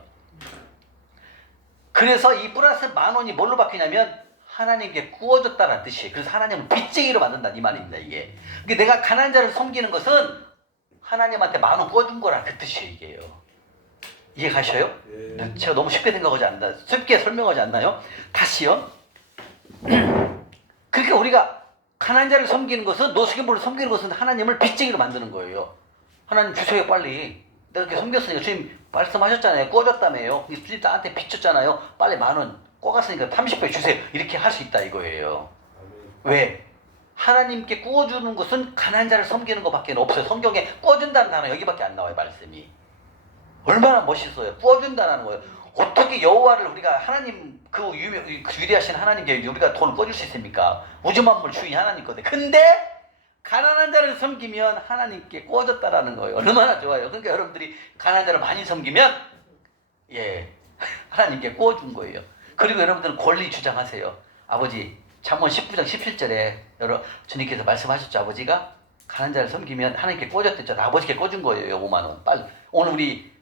그래서 이 플러스 10,000원이 뭘로 바뀌냐면 하나님께 구워줬다는 뜻이에요. 그래서 하나님을 빚쟁이로 만든다 이 말입니다. 이게. 그러니까 내가 가난한 자를 섬기는 것은 하나님한테 10,000원 구워준 거라 그 뜻이에요. 이게요. 이해 가셔요? 네. 제가 너무 쉽게 생각하지 않나, 쉽게 설명하지 않나요? 다시요. 그러니까 우리가 가난한 자를 섬기는 것은 노숙인분을 섬기는 것은 하나님을 빚쟁이로 만드는 거예요. 하나님 주세요 빨리. 내가 이렇게 섬겼으니까 주님 말씀하셨잖아요. 구워줬다며요. 주님 나한테 빚줬잖아요. 빨리 10,000원 꿔갔으니까 30배 주세요. 이렇게 할 수 있다 이거예요. 왜? 하나님께 구워주는 것은 가난한 자를 섬기는 것밖에 없어요. 성경에 구워준다는 단어 여기밖에 안 나와요. 말씀이. 얼마나 멋있어요. 구워준다는 거예요. 어떻게 여호와를 우리가 하나님 그 위대하신 하나님께 우리가 돈을 꿔줄 수 있습니까? 우주만물 주인 하나님 거든. 근데 가난한 자를 섬기면 하나님께 구워줬다라는 거예요. 얼마나 좋아요. 그러니까 여러분들이 가난한 자를 많이 섬기면 하나님께 구워준 거예요. 그리고 여러분들은 권리 주장하세요. 아버지 잠언 19장 17절에 주님께서 말씀하셨죠. 아버지가 가난한 자를 섬기면 하나님께 구워줬댔잖아요. 아버지께 꿔준 거예요. 50,000원. 빨리 오늘 우리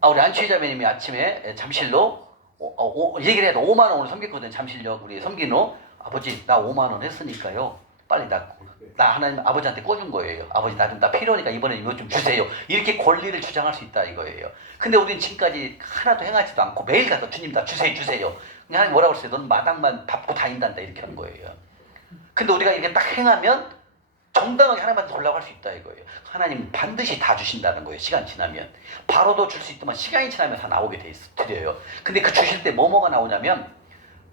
안치희 자매님이 아침에 잠실로 얘기를 해도 50,000원을 섬겼거든요. 잠실역 우리 섬긴 후 아버지 나 50,000원 했으니까요. 빨리 나 하나님 아버지한테 꿔준 거예요. 아버지 나 필요하니까 이번에 이거 좀 주세요. 이렇게 권리를 주장할 수 있다 이거예요. 근데 우리는 지금까지 하나도 행하지도 않고 매일 가서 주님 나 주세요. 하나님 뭐라고 그랬어요? 넌 마당만 밟고 다닌단다 이렇게 한 거예요. 근데 우리가 이렇게 딱 행하면 정당하게 하나님한테 올라갈 수 있다 이거예요. 하나님 반드시 다 주신다는 거예요. 시간 지나면. 바로도 줄 수 있지만 시간이 지나면 다 나오게 드려요. 근데 그 주실 때 뭐가 나오냐면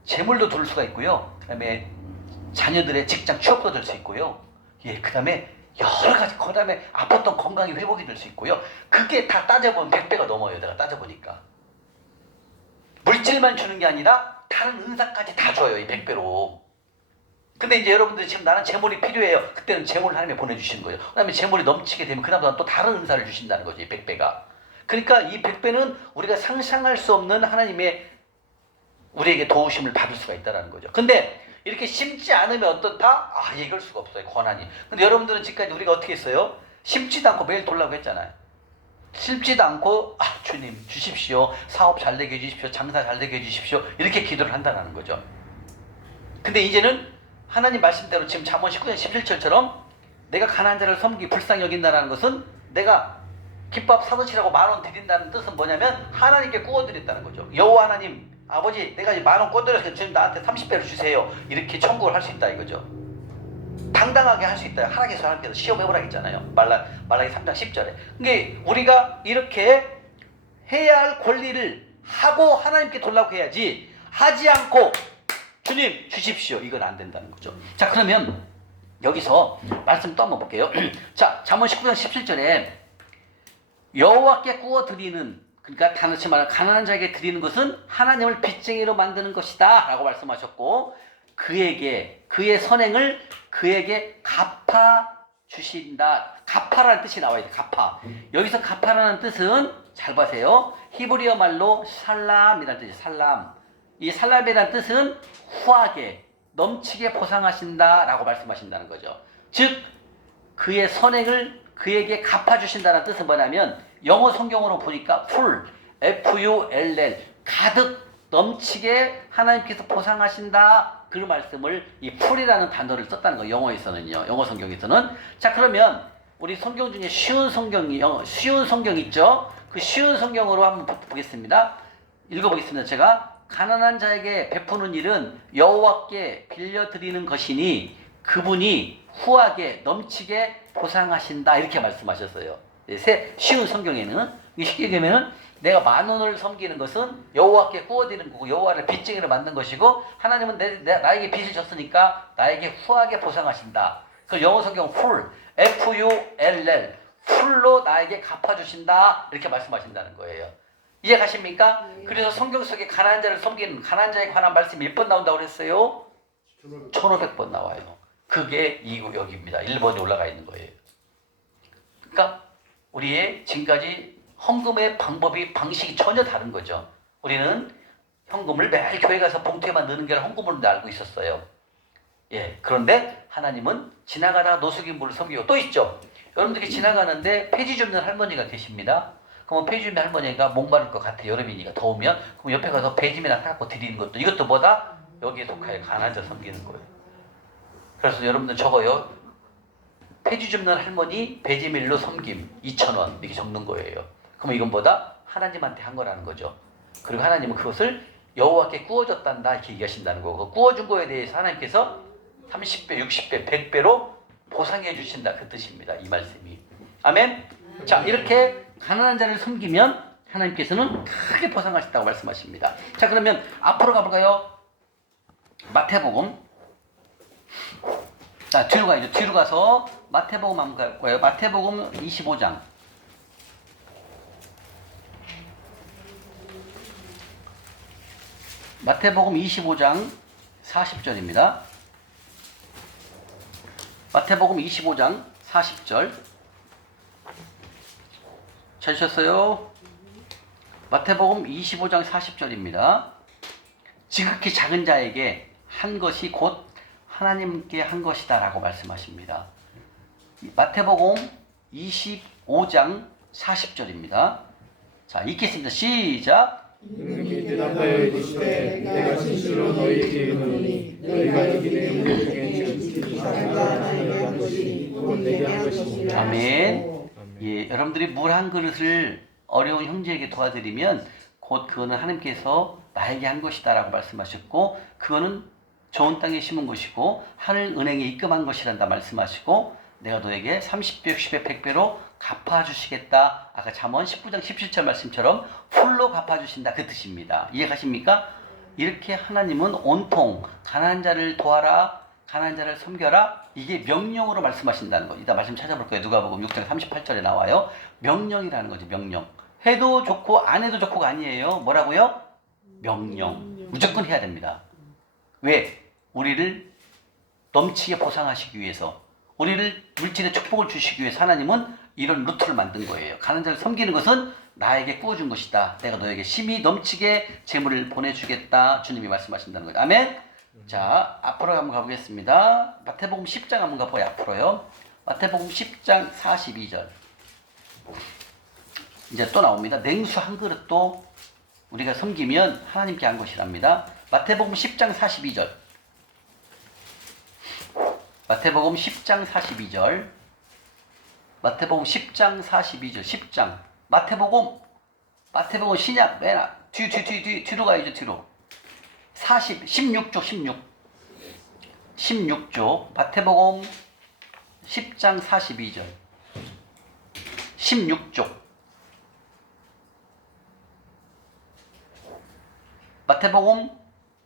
재물도 줄 수가 있고요. 그 다음에 자녀들의 직장 취업도 될 수 있고요. 그 다음에 여러 가지, 그 다음에 아팠던 건강이 회복이 될 수 있고요. 그게 다 따져보면 100배가 넘어요. 내가 따져보니까. 물질만 주는 게 아니라 다른 은사까지 다 줘요. 이 100배로. 근데 이제 여러분들이 지금 나는 재물이 필요해요. 그때는 재물을 하나님이 보내주시는 거예요. 그 다음에 재물이 넘치게 되면 그다음부터 또 다른 은사를 주신다는 거죠. 이 100배가. 그러니까 이 100배는 우리가 상상할 수 없는 하나님의 우리에게 도우심을 받을 수가 있다는 거죠. 근데 이렇게 심지 않으면 어떻다? 얘기할 수가 없어요. 권한이. 근데 여러분들은 지금까지 우리가 어떻게 했어요? 심지도 않고 매일 돌라고 했잖아요. 심지도 않고 주님 주십시오. 사업 잘 되게 해주십시오. 장사 잘 되게 해주십시오. 이렇게 기도를 한다는 거죠. 근데 이제는 하나님 말씀대로 지금 잠언 19장 17절처럼 내가 가난한 자를 섬기 불쌍히 여긴다는 것은 내가 김밥 사드시라고 10,000원 드린다는 뜻은 뭐냐면 하나님께 구워드렸다는 거죠. 여호와 하나님 아버지 내가 10,000원 구워드려서 지금 나한테 30배를 주세요. 이렇게 청구를 할 수 있다 이거죠. 당당하게 할 수 있다. 하나님께서 하나님께서 시험해보라 했잖아요. 말라기 3장 10절에. 그러니까 우리가 이렇게 해야 할 권리를 하고 하나님께 돌라고 해야지 하지 않고 주님 주십시오. 이건 안 된다는 거죠. 자 그러면 여기서 말씀 또 한번 볼게요. 자 잠언 19장 17절에 여호와께 구워 드리는 그러니까 다시 말하면 가난한 자에게 드리는 것은 하나님을 빚쟁이로 만드는 것이다 라고 말씀하셨고 그에게 그의 선행을 그에게 갚아 주신다. 갚아라는 뜻이 나와야 돼. 갚아. 여기서 갚아라는 뜻은 잘 보세요. 히브리어 말로 살람이라는 뜻이 살람. 이 살람이라는 뜻은 후하게 넘치게 보상하신다라고 말씀하신다는 거죠. 즉 그의 선행을 그에게 갚아주신다는 뜻은 뭐냐면 영어 성경으로 보니까 full, F-U-L-L 가득 넘치게 하나님께서 보상하신다 그 말씀을 이 full이라는 단어를 썼다는 거예요. 영어에서는요. 영어 성경에서는. 자 그러면 우리 성경 중에 쉬운 성경 있죠? 그 쉬운 성경으로 한번 보겠습니다. 읽어보겠습니다. 제가 가난한 자에게 베푸는 일은 여호와께 빌려드리는 것이니 그분이 후하게 넘치게 보상하신다 이렇게 말씀하셨어요. 쉬운 성경에는 쉽게 얘기하면 내가 10,000원을 섬기는 것은 여호와께 구워드리는 거고 여호와를 빚쟁이로 만든 것이고 하나님은 나에게 빚을 졌으니까 나에게 후하게 보상하신다. 그걸 영어 성경 full, F-U-L-L 풀로 나에게 갚아주신다 이렇게 말씀하신다는 거예요. 이해 가십니까? 그래서 성경 속에 가난한 자를 섬기는 가난한 자에 관한 말씀이 몇 번 나온다고 그랬어요? 1500번 나와요. 그게 이 구역입니다. 1번이 올라가 있는 거예요. 그러니까 우리의 지금까지 헌금의 방식이 전혀 다른 거죠. 우리는 헌금을 매일 교회 가서 봉투에만 넣는 게 헌금으로 알고 있었어요. 예, 그런데 하나님은 지나가다가 노숙인물을 섬기고 또 있죠. 여러분들이 지나가는데 폐지 줍는 할머니가 계십니다. 그러면 폐지 줍는 할머니가 목마를 것 같아. 여름이니까 더우면 그럼 옆에 가서 배짐이나 사갖고 드리는 것도 이것도 뭐다? 여기에 속하여 가난한 자 섬기는 거예요. 그래서 여러분들 적어요. 폐지 줍는 할머니 배지밀로 섬김 2,000원 이렇게 적는 거예요. 그럼 이건 뭐다? 하나님한테 한 거라는 거죠. 그리고 하나님은 그것을 여호와께 구워줬단다 이렇게 얘기하신다는 거고 구워준 거에 대해서 하나님께서 30배, 60배, 100배로 보상해 주신다 그 뜻입니다. 이 말씀이. 아멘. 자 이렇게 가난한 자를 섬기면 하나님께서는 크게 보상하신다고 말씀하십니다. 자 그러면 앞으로 가볼까요? 마태복음. 자 뒤로 가야죠. 뒤로 가서 마태복음 한번 갈 거예요. 마태복음 25장. 마태복음 25장 40절입니다. 마태복음 25장 40절. 찾으셨어요? 마태복음 25장 40절입니다. 지극히 작은 자에게 한 것이 곧 하나님께 한 것이다 라고 말씀하십니다. 마태복음 25장 40절입니다. 자, 읽겠습니다. 시작. 능히 대답하여 이르시되 내가 진실로 너희에게 이르노니 너희가 이기는 형제 중에 지극히 작은 자에게 한 것이 곧 내게 한 것이니라. 아멘. 예, 여러분들이 물 한 그릇을 어려운 형제에게 도와드리면 곧 그거는 하나님께서 나에게 한 것이다 라고 말씀하셨고 그거는 좋은 땅에 심은 것이고 하늘 은행에 입금한 것이란다 말씀하시고 내가 너에게 30배, 60배, 100배로 갚아주시겠다. 아까 잠언 19장 17절 말씀처럼 풀로 갚아주신다 그 뜻입니다. 이해가십니까? 이렇게 하나님은 온통 가난한 자를 도와라, 가난한 자를 섬겨라 이게 명령으로 말씀하신다는 거. 이따 말씀 찾아볼 거예요. 누가복음 6장 38절에 나와요. 명령이라는 거죠. 명령. 해도 좋고 안 해도 좋고가 아니에요. 뭐라고요? 명령. 무조건 해야 됩니다. 왜? 우리를 넘치게 보상하시기 위해서 우리를 물질의 축복을 주시기 위해서 하나님은 이런 루트를 만든 거예요. 가난한 자를 섬기는 것은 나에게 구워준 것이다. 내가 너에게 심히 넘치게 재물을 보내주겠다. 주님이 말씀하신다는 거예요. 아멘. 자, 앞으로 한번 가보겠습니다. 마태복음 10장 한번 가봐요. 앞으로요. 마태복음 10장 42절. 이제 또 나옵니다. 냉수 한 그릇도 우리가 섬기면 하나님께 한 것이랍니다. 마태복음 10장 42절. 마태복음 10장 42절. 마태복음 10장 42절. 10장. 마태복음 신약 맨 뒤로 가야죠. 뒤로. 16쪽 16쪽. 마태복음 10장 42절. 16쪽. 마태복음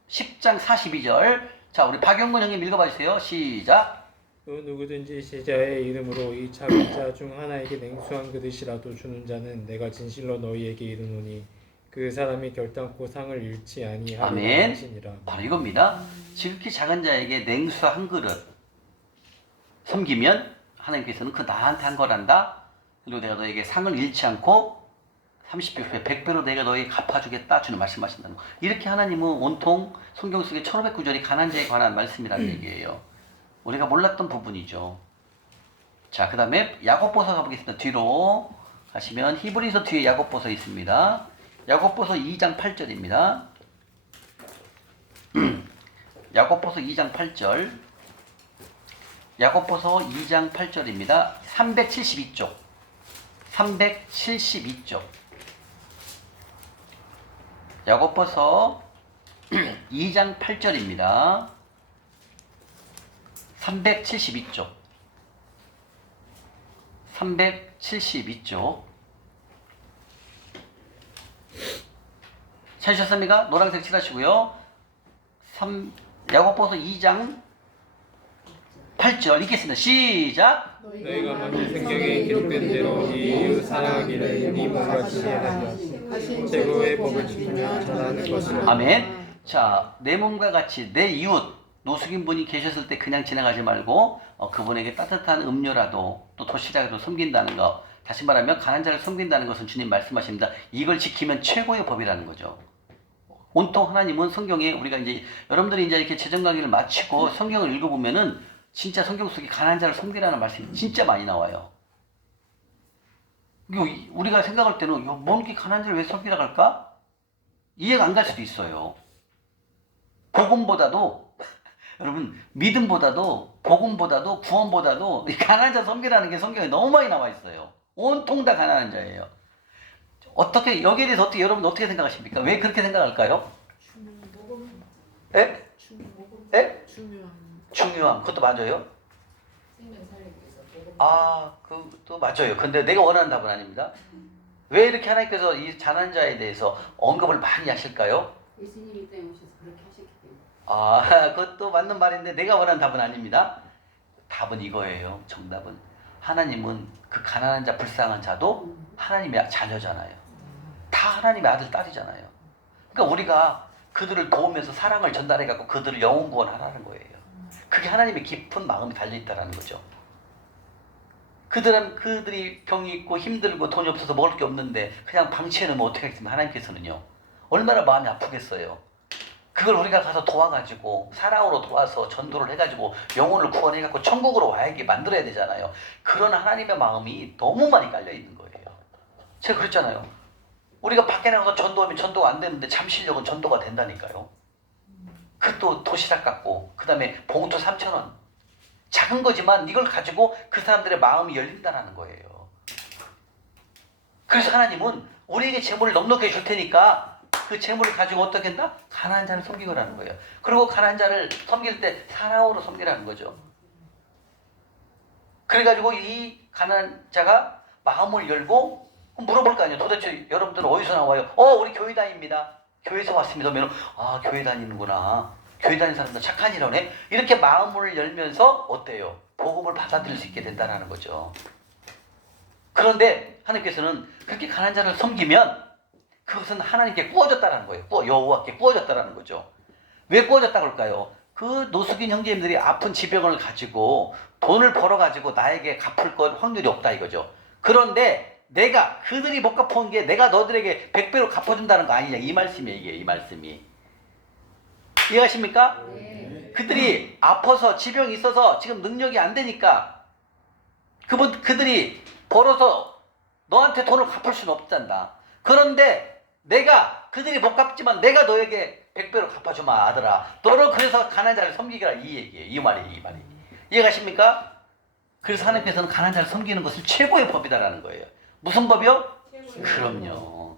10장 42절. 자, 우리 박영근 형님 읽어봐 주세요. 시작. 또 누구든지 제자의 이름으로 이 작은 자 중 하나에게 냉수 한 그릇이라도 주는 자는 내가 진실로 너희에게 이르노니 그 사람이 결단코 상을 잃지 아니하리라 아멘. 하시니라. 바로 이겁니다. 지극히 작은 자에게 냉수 한 그릇 섬기면 하나님께서는 그 나한테 한 거란다. 그리고 내가 너에게 상을 잃지 않고 30배, 100배로 내가 너에게 갚아주겠다 주는 말씀하신다는 거. 이렇게 하나님은 온통 성경 속에 1500구절이 가난한 자에 관한 말씀이라는 얘기예요. 우리가 몰랐던 부분이죠. 자, 그 다음에 야고보서 가보겠습니다. 뒤로 가시면 히브리서 뒤에 야고보서 있습니다. 야고보서 2장 8절입니다. 야고보서 2장 8절. 야고보서 2장 8절입니다. 372쪽. 372쪽. 야고보서 2장 8절입니다. 372쪽. 372쪽. 찾으셨습니까? 노란색 칠하시고요. 야고보서 2장 8절 읽겠습니다. 시작. 너희가 만일 성경에 기록된 대로 이 이웃 사랑하기를 네 몸과 같이 하여 최고의 법을 지키며 잘하는 것이라. 아멘. 자, 내 몸과 같이 내 이웃 노숙인 분이 계셨을 때 그냥 지나가지 말고 그분에게 따뜻한 음료라도 또 도시락이라도 섬긴다는 거. 다시 말하면 가난한 자를 섬긴다는 것은 주님 말씀하십니다. 이걸 지키면 최고의 법이라는 거죠. 온통 하나님은 성경에 우리가 이제 여러분들이 이제 이렇게 재정 강의를 마치고 성경을 읽어보면은 진짜 성경 속에 가난한 자를 섬기라는 말씀이 진짜 많이 나와요. 우리가 생각할 때는 뭔 게 가난한 자를 왜 섬기라고 할까? 이해가 안 갈 수도 있어요. 복음보다도 여러분 믿음보다도 복음보다도 구원보다도 이 가난한 자 섬기라는 게 성경에 너무 많이 나와 있어요. 온통 다 가난한 자예요. 어떻게 여기에 대해서 어떻게 여러분 어떻게 생각하십니까? 왜 그렇게 생각할까요? 예? 예? 중요함. 그것도 맞아요. 아, 그것도 맞아요. 근데 내가 원하는 답은 아닙니다. 왜 이렇게 하나님께서 이 가난한 자에 대해서 언급을 많이 하실까요? 예수님이 이 땅에 오셔서 그렇게 하셨기 때문에. 아, 그것도 맞는 말인데 내가 원하는 답은 아닙니다. 답은 이거예요. 정답은 하나님은 그 가난한 자, 불쌍한 자도 하나님의 자녀잖아요. 다 하나님의 아들, 딸이잖아요. 그러니까 우리가 그들을 도우면서 사랑을 전달해갖고 그들을 영혼 구원하라는 거예요. 그게 하나님의 깊은 마음이 달려있다는 거죠. 그들이 병이 있고 힘들고 돈이 없어서 먹을 게 없는데 그냥 방치해놓으면 어떻게 하겠습니까? 하나님께서는요. 얼마나 마음이 아프겠어요. 그걸 우리가 가서 도와가지고 사랑으로 도와서 전도를 해가지고 영혼을 구원해갖고 천국으로 와야게 만들어야 되잖아요. 그런 하나님의 마음이 너무 많이 깔려있는 거예요. 제가 그랬잖아요. 우리가 밖에 나가서 전도하면 전도가 안 되는데 잠실역은 전도가 된다니까요. 그것도 도시락 갖고 그 다음에 봉투 3,000원. 작은 거지만 이걸 가지고 그 사람들의 마음이 열린다는 거예요. 그래서 하나님은 우리에게 재물을 넉넉히 줄 테니까 그 재물을 가지고 어떻게 한다? 가난한 자를 섬기라는 거예요. 그리고 가난한 자를 섬길 때 사랑으로 섬기라는 거죠. 그래가지고 이 가난한 자가 마음을 열고 물어볼 거 아니에요. 도대체 여러분들은 어디서 나와요? 우리 교회 다닙니다. 교회에서 왔습니다. 그러면 교회 다니는구나. 교회 다니는 사람들 착한 일하네. 이렇게 마음을 열면서 어때요? 복음을 받아들일 수 있게 된다는 거죠. 그런데 하나님께서는 그렇게 가난한 자를 섬기면 그것은 하나님께 꾸어졌다는 거예요. 여호와께 꾸어졌다는 거죠. 왜 꾸어졌다고 할까요? 그 노숙인 형제님들이 아픈 지병을 가지고 돈을 벌어가지고 나에게 갚을 것 확률이 없다 이거죠. 그런데 내가 그들이 못 갚아온 게 내가 너들에게 100배로 갚아준다는 거 아니냐 이 말씀이에요. 이게 이 말씀이 이해하십니까? 네. 그들이 아파서 지병이 있어서 지금 능력이 안 되니까 그들이 벌어서 너한테 돈을 갚을 수는 없단다. 그런데 내가 그들이 못 갚지만 내가 너에게 100배로 갚아주마 아들아. 너는 그래서 가난한 자를 섬기라 이 얘기예요. 이 말이 이해가십니까? 그래서 하나님께서는 가난한 자를 섬기는 것을 최고의 법이다라는 거예요. 무슨 법이요? 그럼요.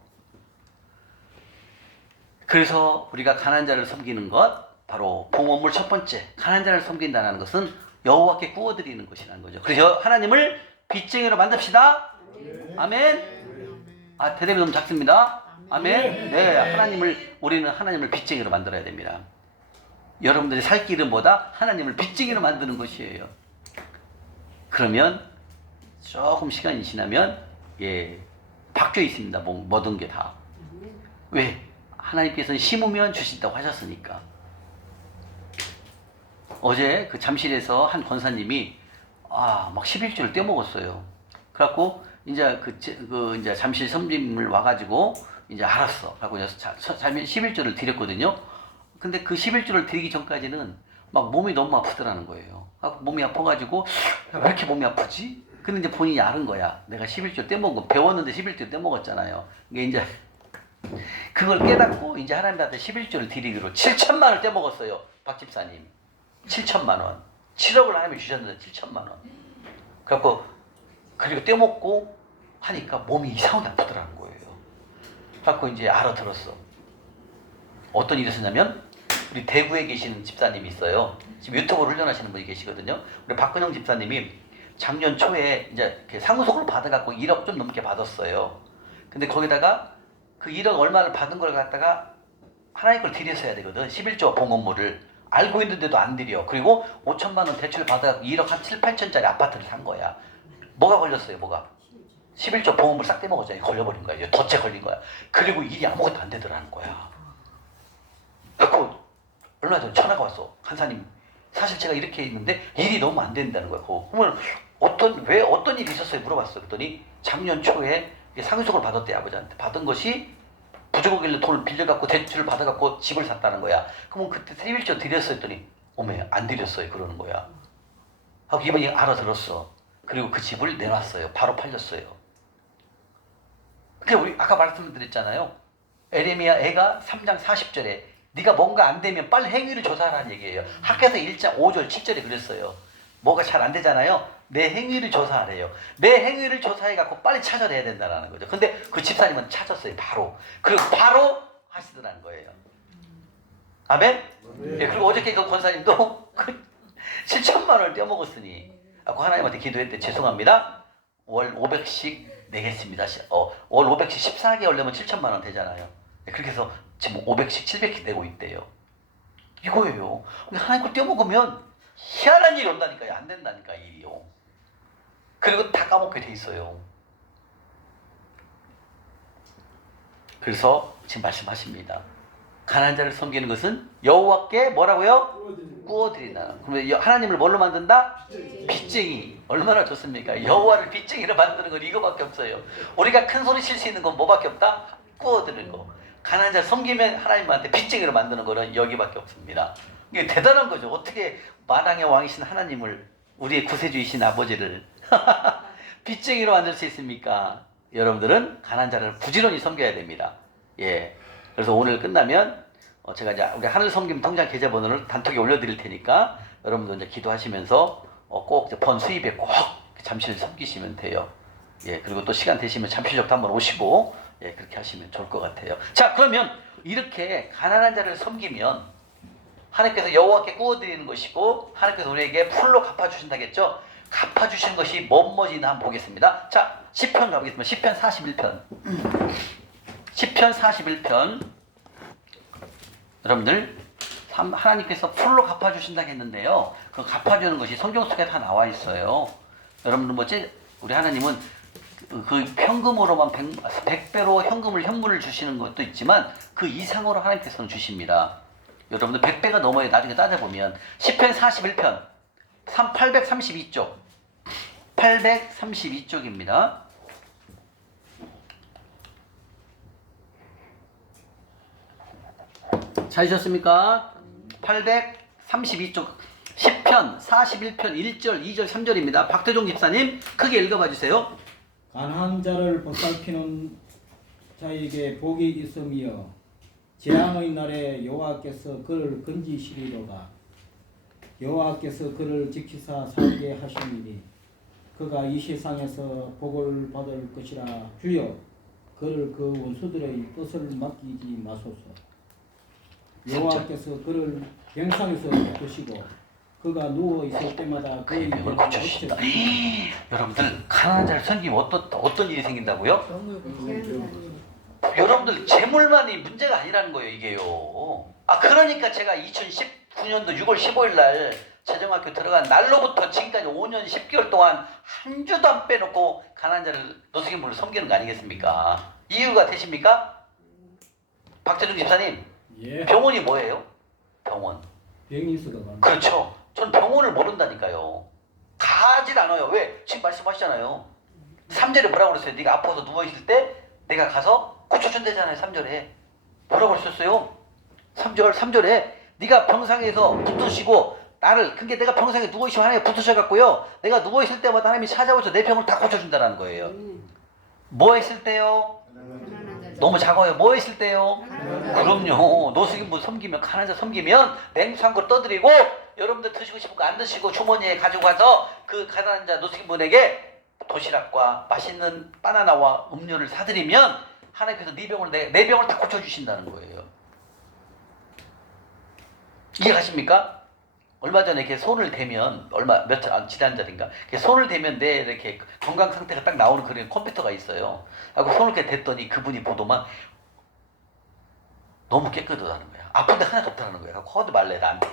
그래서 우리가 가난한 자를 섬기는 것 바로 봉헌물 첫 번째 가난한 자를 섬긴다는 것은 여호와께 구워드리는 것이라는 거죠. 그래서 하나님을 빚쟁이로 만듭시다. 아멘. 대답이 너무 작습니다. 아멘. 네, 우리는 하나님을 빚쟁이로 만들어야 됩니다. 여러분들이 살 길은 뭐다? 하나님을 빚쟁이로 만드는 것이에요. 그러면 조금 시간이 지나면 바뀌어 있습니다. 모든 게 다. 왜? 하나님께서는 심으면 주신다고 하셨으니까. 어제 그 잠실에서 한 권사님이 막 11조를 떼먹었어요. 그래갖고 이제 이제 잠실 섬김을 와가지고 이제 알았어. 하고 이제 살면 11조를 드렸거든요. 근데 그 11조를 드리기 전까지는 막 몸이 너무 아프더라는 거예요. 몸이 아파가지고 왜 이렇게 몸이 아프지? 근데 이제 본인이 알은 거야. 내가 11조 떼먹은 거 배웠는데 11조 떼먹었잖아요. 이게 이제 그걸 깨닫고 이제 하나님한테 11조를 드리기로 7천만 원을 떼먹었어요. 박 집사님. 7천만 원. 7억을 하나님이 주셨는데 7천만 원. 그래갖고 그리고 떼먹고 하니까 몸이 이상하게 아프더라는 거예요. 그래갖고 이제 알아들었어. 어떤 일이 있었냐면 우리 대구에 계시는 집사님이 있어요. 지금 유튜브를 훈련하시는 분이 계시거든요. 우리 박근영 집사님이 작년 초에 이제 이렇게 상속을 받아갖고 1억 좀 넘게 받았어요. 근데 거기다가 그 1억 얼마를 받은 걸 갖다가 하나님 걸 드렸어야 되거든. 11조 봉헌물을 알고 있는데도 안 드려. 그리고 5천만 원 대출 받아갖고 1억 한 7, 8천짜리 아파트를 산 거야. 뭐가 걸렸어요? 뭐가? 11조 봉헌물 싹 떼먹었잖아요. 걸려버린 거야. 덫에 걸린 거야. 그리고 일이 아무것도 안 되더라는 거야. 그래서 얼마 전에 전화가 왔어. 한사님, 사실 제가 이렇게 했는데 일이 너무 안 된다는 거야. 그러면 왜 어떤 일이 있었어요? 물어봤어. 그랬더니 작년 초에 상속을 받았대. 아버지한테 받은 것이 부족하길래 돈을 빌려갖고 대출을 받아갖고 집을 샀다는 거야. 그러면 그때 11조 드렸어요 했더니 어메 안 드렸어요 그러는 거야. 하고 이번에 알아들었어. 그리고 그 집을 내놨어요. 바로 팔렸어요. 근데 우리 아까 말씀드렸잖아요. 에레미야 애가 3장 40절에 네가 뭔가 안 되면 빨리 행위를 조사하라는 얘기예요. 학교에서 1장 5절 7절에 그랬어요. 뭐가 잘 안 되잖아요. 내 행위를 조사하래요. 내 행위를 조사해갖고 빨리 찾아내야 된다는 거죠. 근데 그 집사님은 찾았어요. 바로. 그리고 바로 하시더라는 거예요. 아멘? 네. 그리고 어저께 그 권사님도 7천만 원을 떼어먹었으니 아까 하나님한테 기도했대. 죄송합니다. 월 500씩 내겠습니다. 월 500씩 14개월 내면 7천만 원 되잖아요. 그렇게 해서 지금 500씩 700씩 내고 있대요. 이거예요. 근데 하나님 걸 떼어먹으면 희한한 일이 온다니까요. 안 된다니까 일이요. 그리고 다 까먹게 돼 있어요. 그래서 지금 말씀하십니다. 가난한 자를 섬기는 것은 여호와께 뭐라고요? 구워드린다. 그러면 하나님을 뭘로 만든다? 빚쟁이. 얼마나 좋습니까? 여호와를 빚쟁이로 만드는 건 이거밖에 없어요. 우리가 큰 소리 칠 수 있는 건 뭐밖에 없다? 구워드리는 거. 가난한 자 섬기면 하나님한테 빚쟁이로 만드는 거는 여기밖에 없습니다. 이게 대단한 거죠. 어떻게 만왕의 왕이신 하나님을, 우리의 구세주이신 아버지를 빚쟁이로 만들 수 있습니까? 여러분들은 가난한 자를 부지런히 섬겨야 됩니다. 예. 그래서 오늘 끝나면 제가 이제 우리 하늘 섬김 통장 계좌번호를 단톡에 올려드릴 테니까 여러분들 이제 기도하시면서 꼭 번 수입에 꼭 잠시를 섬기시면 돼요. 예. 그리고 또 시간 되시면 잠실역도 한번 오시고 예, 그렇게 하시면 좋을 것 같아요. 자, 그러면 이렇게 가난한 자를 섬기면 하나님께서 여호와께 구워드리는 것이고 하나님께서 우리에게 풀로 갚아주신다겠죠? 갚아주신 것이 뭐뭐지나 한번 보겠습니다. 자, 시편 가보겠습니다. 시편 41편. 시편 41편. 여러분들 하나님께서 풀로 갚아주신다고 했는데요. 그 갚아주는 것이 성경 속에 다 나와 있어요. 여러분들 뭐지? 우리 하나님은 그 현금으로만 100배로 현물을 주시는 것도 있지만 그 이상으로 하나님께서는 주십니다. 여러분들 100배가 넘어요. 나중에 따져보면 시편 41편 832쪽 832쪽입니다. 찾으셨습니까? 832쪽 시편 41편 1절 2절 3절입니다. 박태종 집사님 크게 읽어봐 주세요. 가난한 자를 보살피는 자에게 복이 있으며 재앙의 날에 여호와께서 그를 건지시리로다. 여호와께서 그를 지키사 살게 하시리니 그가 이 세상에서 복을 받을 것이라. 주여 그를 그 원수들의 뜻을 맡기지 마소서. 여호와께서 그를 병상에서 드시고 그가 누워 있을 때마다 그의 병을 고쳐주신다. 여러분들 가난한 자를 섬기면 어떤 일이 생긴다고요? 여러분들 재물만이 문제가 아니라는 거예요. 이게요. 그러니까 제가 2019년도 6월 15일 날 재정학교 들어간 날로부터 지금까지 5년 10개월 동안 한 주도 안 빼놓고 가난한 자를 노숙인물을 섬기는 거 아니겠습니까? 이유가 되십니까? 박태중 집사님, 예. 병원이 뭐예요? 병원. 병이 있어가. 그렇죠. 전 병원을 모른다니까요. 가질 않아요. 왜? 지금 말씀하시잖아요. 3절에 뭐라고 그랬어요? 네가 아파서 누워있을 때 내가 가서 고쳐준다잖아요. 3절에 뭐라고 그랬었어요? 3절에 네가 병상에서 붙으시고 나를, 그게 내가 병상에 누워있으면 하나님이 붙으셔갖고요, 내가 누워있을 때마다 하나님이 찾아오셔서 내 병을 다 고쳐준다는 거예요. 뭐 했을 때요? 너무 작아요. 뭐 했을 때요? 그럼요. 노숙인분 섬기면, 가난한 자 섬기면 냉수한 거 떠드리고, 여러분들 드시고 싶은 거 안 드시고 주머니에 가지고 가서 그 가난한 자 노숙인분에게 도시락과 맛있는 바나나와 음료를 사드리면 하나님께서 네 병을, 내 병을 다 고쳐주신다는 거예요. 이해가십니까? 얼마 전에 이렇게 손을 대면, 지난달인가, 이렇게 손을 대면 내 이렇게 건강 상태가 딱 나오는 그런 컴퓨터가 있어요. 하고 손을 이렇게 댔더니 그분이 보더만 너무 깨끗하다는 거야. 아픈 데 하나도 없다는 거야. 허드 말래 나한테.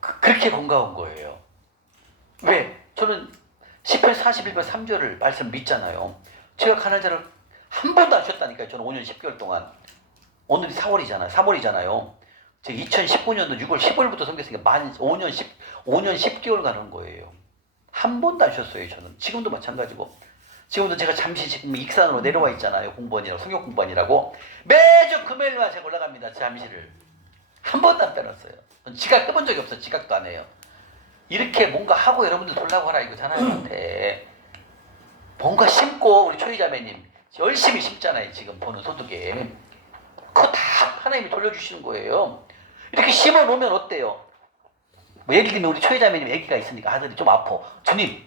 그렇게 건강한 거예요. 왜? 저는 10편 41편 3절을 말씀 믿잖아요. 제가 가난한 자를 한 번도 안 쉬었다니까요. 저는 5년 10개월 동안. 오늘이 3월이잖아요. 제가 2019년도 6월 15일부터 섬겼으니까 5년 10개월 가는 거예요. 한 번도 안 쉬었어요, 저는. 지금도 마찬가지고. 지금도 제가 잠시 지금 익산으로 내려와 있잖아요. 공부원이라고, 성역 공부원이라고. 매주 금요일만 제가 올라갑니다, 잠시를. 한 번도 안 빼놨어요. 전 지각 해본 적이 없어요. 지각도 안 해요. 이렇게 뭔가 하고 여러분들 돌라고 하라 이거잖아요. 저한테. 뭔가 심고, 우리 초이자매님 열심히 심잖아요. 지금 버는 소득에. 그거 다 하나님이 돌려주시는 거예요. 이렇게 심어 놓으면 어때요? 뭐 예를 들면 우리 초회자매님 아기가 있으니까 아들이 좀 아파. 주님,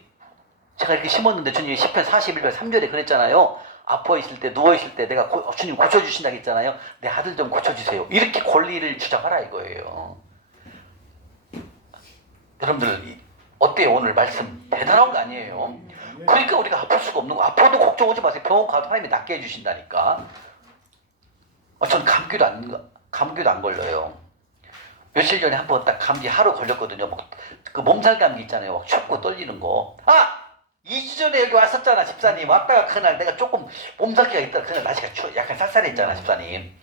제가 이렇게 심었는데 주님이 10편 41편 3절에 그랬잖아요. 아파 있을 때, 누워 있을 때 내가 주님 고쳐주신다고 했잖아요. 내 아들 좀 고쳐주세요. 이렇게 권리를 주장하라 이거예요. 여러분들 어때요? 오늘 말씀 대단한 거 아니에요? 그러니까 우리가 아플 수가 없는 거. 아파도 걱정하지 마세요. 병원 가도 하나님이 낫게 해주신다니까. 전 감기도 안 걸려요. 며칠 전에 한번 딱 감기 하루 걸렸거든요. 그 몸살 감기 있잖아요. 막 춥고 떨리는 거. 2주 전에 여기 왔었잖아, 집사님. 왔다가 그날 내가 조금 몸살기가 있더라. 그날 날씨가 약간 쌀쌀했잖아, 집사님.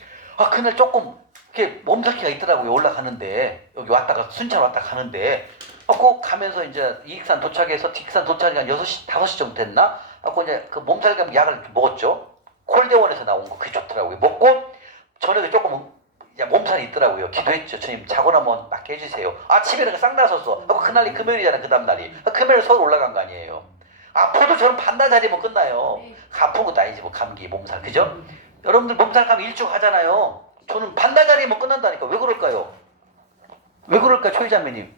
그날 조금 이렇게 몸살기가 있더라고요. 올라가는데 여기 왔다가 순천 왔다가 가는데 꼭 가면서 이제 익산 도착해서 익산 도착이 한 6시, 5시 정도 됐나? 이제 그 몸살 감기 약을 먹었죠. 콜대원에서 나온 거 그게 좋더라고요. 먹고 저녁에 조금 몸살이 있더라고요. 기도했죠. 주님 자고 나면 낫게 해주세요. 아침에는 싹 나섰어. 그날이 금요일이잖아. 그 다음 날이. 금요일 서울 올라간 거 아니에요. 아파도 저는 반나절이면 끝나요. 아픈 것도 아니지 뭐 감기, 몸살. 그죠? 여러분들 몸살 가면 일주 가잖아요. 저는 반나절이면 끝난다니까. 왜 그럴까요? 왜 그럴까요? 초이자매님.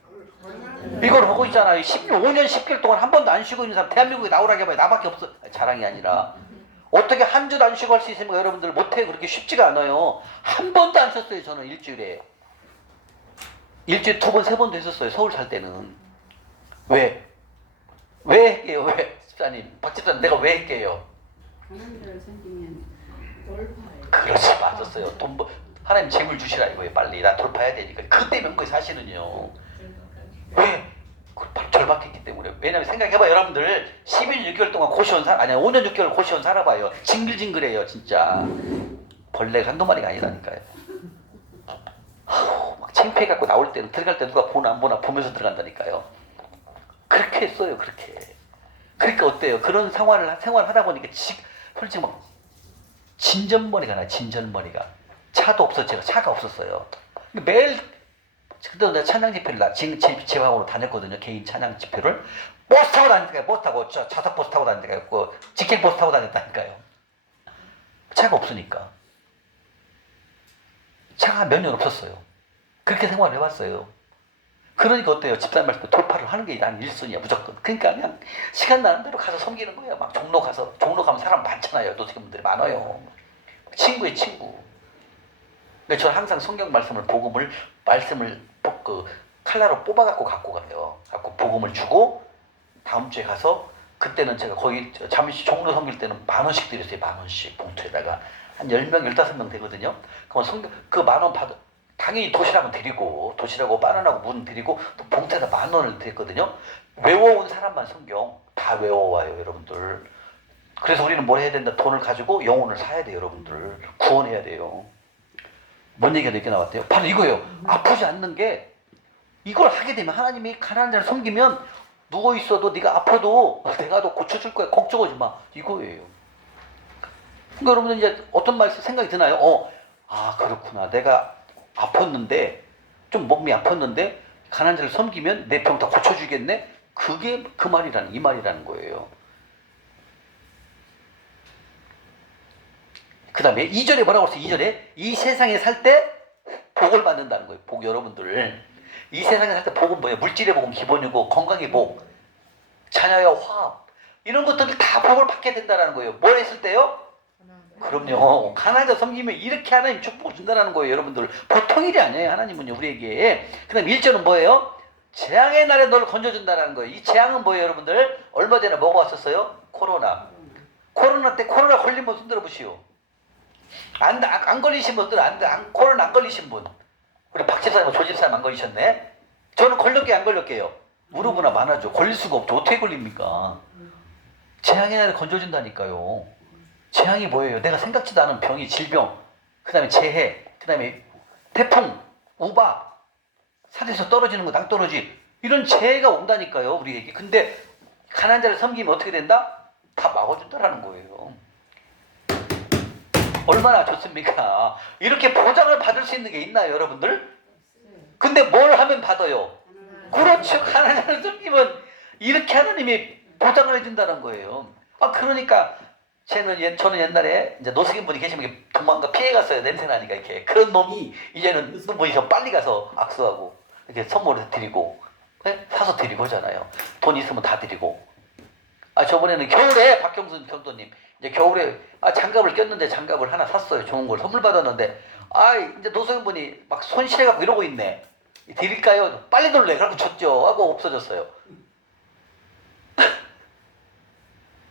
이걸 보고 있잖아요. 5년 10개월 동안 한 번도 안 쉬고 있는 사람 대한민국에 나오라고 해봐요. 나밖에 없어. 자랑이 아니라. 어떻게 한 주도 안 쉬고 할 수 있습니까? 여러분들 못해. 그렇게 쉽지가 않아요. 한 번도 안 썼어요. 저는 일주일에 2번, 3번도 했었어요. 서울 살 때는. 왜 할게요? 왜? 집사님, 박 집사님, 내가 왜 할게요? 가난한 자를 섬기면 돌파해요. 그렇지, 맞았어요. 하나님 재물 주시라 이거예요. 빨리 나 돌파해야 되니까. 그때 면 거예요. 사실은요. 왜? 바로 절박했기 때문에. 왜냐면 생각해봐요. 여러분들 12년 6개월 동안 고시원 5년 6개월 고시원 살아봐요. 징글징글해요. 진짜 벌레가 한두 마리가 아니라니까요. 막 창피해갖고 나올 때는, 들어갈 때 누가 보나 안 보나 보면서 들어간다니까요. 그렇게 했어요. 그렇게. 그러니까 어때요? 그런 생활하다 보니까 솔직히 막 진전머리가 나요. 진전머리가. 차도 없어. 제가 차가 없었어요. 매일 그때 내가 찬양 집회를 제 방으로 다녔거든요. 개인 찬양 집회를. 버스 타고 다니니까요. 버스 타고 좌석 버스 타고 다니니까요. 직행 버스 타고 다녔다니까요. 차가 없으니까. 차가 몇 년 없었어요. 그렇게 생활을 해봤어요. 그러니까 어때요? 집사님 말씀 돌파를 하는 게 난 1순위야 무조건. 그러니까 그냥 시간 나는 대로 가서 섬기는 거예요. 막 종로 가면 사람 많잖아요. 노숙인분들이 많아요. 친구의 친구. 그러니까 저는 항상 성경 말씀을 칼라로 뽑아갖고 갖고 가요. 갖고 복음을 주고 다음 주에 가서, 그때는 제가 거의 잠시 종로 섬길 때는 10,000원씩 드렸어요. 10,000원씩 봉투에다가 한 10명, 15명 되거든요. 그럼 그 10,000원 당연히 도시락은 드리고, 도시락하고 바나나하고 문 드리고, 또 봉투에다 10,000원을 드렸거든요. 외워온 사람만 성경 다 외워와요, 여러분들. 그래서 우리는 뭘 해야 된다? 돈을 가지고 영혼을 사야 돼요, 여러분들. 구원해야 돼요. 뭔 얘기가 이렇게 나왔대요? 바로 이거예요. 아프지 않는 게, 이걸 하게 되면 하나님이 가난한 자를 섬기면 누워 있어도 네가 아파도 내가 너 고쳐줄 거야. 걱정하지 마. 이거예요. 그러니까 여러분들 이제 어떤 말씀 생각이 드나요? 아 그렇구나. 내가 아팠는데 좀 몸이 아팠는데 가난한 자를 섬기면 내 병 다 고쳐주겠네. 그게 그 말이라는 이 말이라는 거예요. 그 다음에 2절에 뭐라고 했어요? 2절에 이 세상에 살 때 복을 받는다는 거예요. 복 여러분들. 이 세상에 살 때 복은 뭐예요? 물질의 복은 기본이고 건강의 복, 자녀의 화합 이런 것들을 다 복을 받게 된다는 거예요. 뭘 했을 때요? 그럼요. 가난한 자 섬기면 이렇게 하나님 축복을 준다는 거예요. 여러분들 보통 일이 아니에요. 하나님은요 우리에게. 그 다음 1절은 뭐예요? 재앙의 날에 너를 건져준다는 거예요. 이 재앙은 뭐예요 여러분들? 얼마 전에 뭐가 왔었어요? 코로나. 코로나 때 코로나 걸린 분 손 들어보시오. 안 걸리신 분들 코로나 안 걸리신 분. 우리 박 집사님, 조 집사님 안 걸리셨네. 저는 걸렸게 안 걸렸게요. 무릎이나 많아져. 걸릴 수가 없죠. 어떻게 걸립니까? 재앙의 날에 건져준다니까요. 재앙이 뭐예요? 내가 생각지도 않은 병이 질병, 그 다음에 재해, 그 다음에 태풍, 우박, 산에서 떨어지는 거, 낭떠러지 이런 재해가 온다니까요 우리에게. 근데 가난한 자를 섬기면 어떻게 된다? 다 막아준다라는 거예요. 얼마나 좋습니까? 이렇게 보장을 받을 수 있는 게 있나요 여러분들? 근데 뭘 하면 받아요? 그렇죠. 가난한 자를 섬기면 이렇게 하나님이 보장을 해준다는 거예요. 그러니까 저는 옛날에 이제 노숙인분이 계시면 도망가 피해갔어요. 냄새나니까 이렇게. 그런 놈이 이제는 또 뭐죠? 빨리 가서 악수하고 이렇게 선물을 드리고 사서 드리고 하잖아요. 돈 있으면 다 드리고. 저번에는 겨울에 박경순 경도님 이제 겨울에 장갑을 꼈는데 장갑을 하나 샀어요. 좋은 걸 선물 받았는데 이제 노숙인분이 막 손실해갖고 이러고 있네. 드릴까요? 빨리 놀래. 그래갖고 줬죠. 하고 없어졌어요.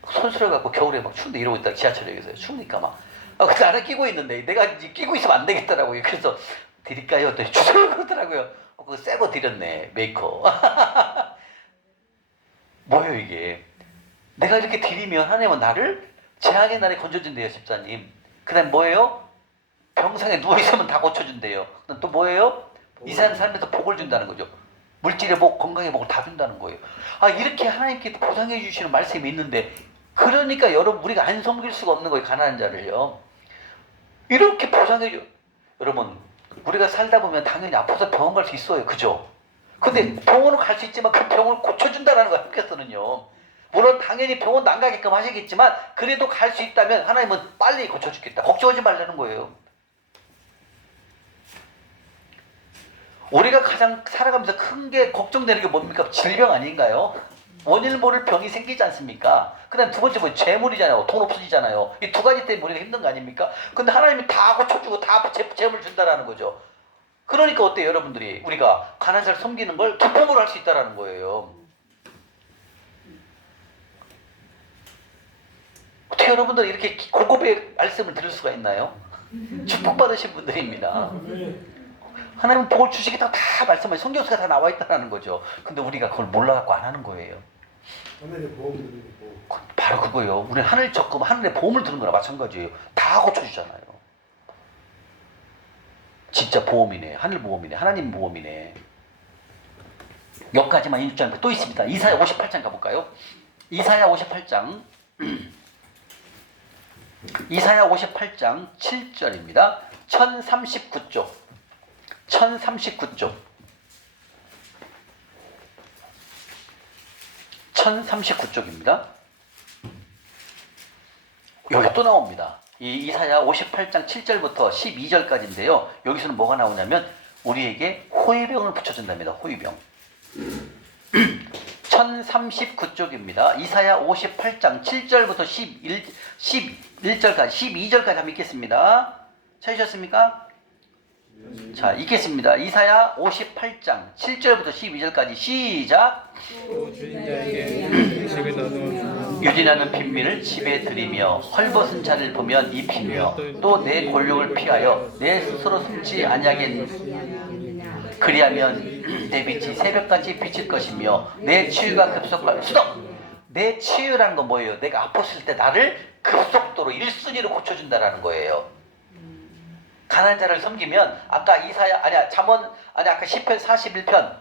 손실해갖고 겨울에 막 추운데 이러고 있다가 지하철역에서 추우니까 막 근데 나는 끼고 있는데 내가 이제 끼고 있으면 안 되겠더라고요. 그래서 드릴까요? 또 주세요 그러더라고요. 그거 새 거 드렸네. 메이커. 뭐예요 이게? 내가 이렇게 드리면 하나님은 나를 재앙의 날에 건져준대요. 집사님. 그 다음 뭐예요? 병상에 누워있으면 다 고쳐준대요. 또 뭐예요? 이 세상 살면서 복을 준다는 거죠. 물질의 복, 건강의 복을 다 준다는 거예요. 이렇게 하나님께 보상해 주시는 말씀이 있는데 그러니까 여러분 우리가 안 섬길 수가 없는 거예요. 가난한 자를요. 이렇게 보상해 줘. 여러분 우리가 살다 보면 당연히 아파서 병원 갈 수 있어요. 그죠? 근데 병원은 갈 수 있지만 그 병을 고쳐준다는 거예요. 하나님께서는요. 물론 당연히 병원도 안 가게끔 하시겠지만 그래도 갈 수 있다면 하나님은 빨리 고쳐주겠다. 걱정하지 말라는 거예요. 우리가 가장 살아가면서 큰 게 걱정되는 게 뭡니까? 질병 아닌가요? 원인을 모를 병이 생기지 않습니까? 그 다음 두 번째 뭐 재물이잖아요. 돈 없어지잖아요. 이 두 가지 때문에 우리가 힘든 거 아닙니까? 근데 하나님이 다 고쳐주고 다 재물 준다라는 거죠. 그러니까 어때요 여러분들이? 우리가 가난한 자를 섬기는 걸 기쁨으로 할 수 있다라는 거예요. 어떻게 여러분들이 이렇게 고급의 말씀을 들을 수가 있나요? 축복받으신 분들입니다. 하나님은 복을 주시겠다고 다 말씀하시 성경서가 다 나와 있다는 거죠. 근데 우리가 그걸 몰라갖고 안 하는 거예요. 하늘의 보험을 드리는 거. 바로 그거예요. 우리는 하늘 적금, 하늘의 보험을 드는 거랑 마찬가지예요. 다 고쳐주잖아요. 진짜 보험이네. 하늘 보험이네. 하나님 보험이네. 여기까지만 인주장 또 있습니다. 이사야 58장 가볼까요? 이사야 58장 이사야 58장 7절입니다. 1039쪽 1039쪽 1039쪽입니다. 여기 또 나옵니다. 이 이사야 58장 7절부터 12절까지인데요. 여기서는 뭐가 나오냐면 우리에게 호위병을 붙여준답니다. 호위병. 1039쪽입니다. 이사야 58장 7절부터 11절까지 12절까지 한번 읽겠습니다. 찾으셨습니까? 자, 읽겠습니다. 이사야 58장 7절부터 12절까지 시작. 또 주인 자에게 음식을 나누어 유진하는 빈민을 집에 들이며 헐벗은 자를 보면 입히며 또 내 권력을 피하여 내 스스로 숨지 아니하겠느냐. 그리하면 내 빛이 새벽같이 비칠 것이며 내 치유가 급속하여 수덕. 내 치유라는 건 뭐예요? 내가 아팠을 때 나를 급속도로 1순위로 고쳐준다라는 거예요. 가난한 자를 섬기면 아까 이사야 아까 시편 41편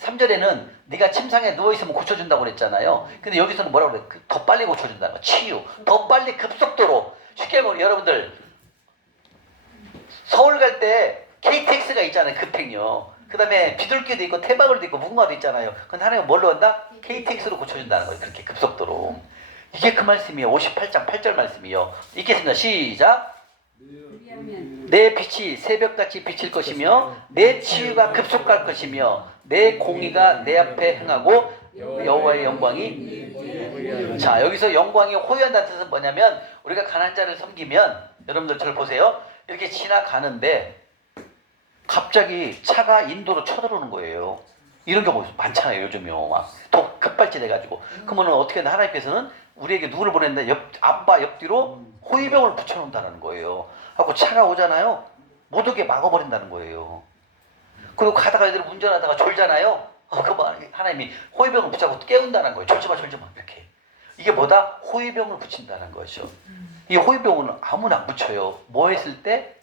3절에는 네가 침상에 누워있으면 고쳐준다고 그랬잖아요. 근데 여기서는 뭐라고 그래? 더 빨리 고쳐준다는 거. 치유. 더 빨리 급속도로. 쉽게 말하면 여러분들 서울 갈 때 KTX가 있잖아요. 급행요. 그 다음에 비둘기도 있고 태박을도 있고 무궁화도 있잖아요. 근데 하나님은 뭘로 한다? KTX로 고쳐준다는 거예요. 그렇게 급속도로. 이게 그 말씀이에요. 58장 8절 말씀이요. 읽겠습니다. 시작. 그리하면 내 빛이 새벽같이 비칠 것이며 내 치유가 급속할 것이며 내 공의가 내 앞에 행하고 여호와의 영광이. 자, 여기서 영광이 호유한다는 뜻은 뭐냐면 우리가 가난한 자를 섬기면 여러분들 저를 보세요. 이렇게 지나가는데 갑자기 차가 인도로 쳐들어오는 거예요. 이런 경우 많잖아요. 요즘요. 막 급발진해가지고. 그러면 어떻게 하나 하나님께서는 우리에게 누구를 보냈는데 앞과 옆뒤로 호위병을 붙여놓는다는 거예요. 하고 차가 오잖아요. 못 오게 막아버린다는 거예요. 그리고 가다가 애들 운전하다가 졸잖아요. 그러면 하나님이 호위병을 붙잡고 깨운다는 거예요. 졸지 마, 졸지 마. 이렇게. 이게 뭐다? 호위병을 붙인다는 거죠. 이 호위병은 아무나 안 붙여요. 뭐 했을 때?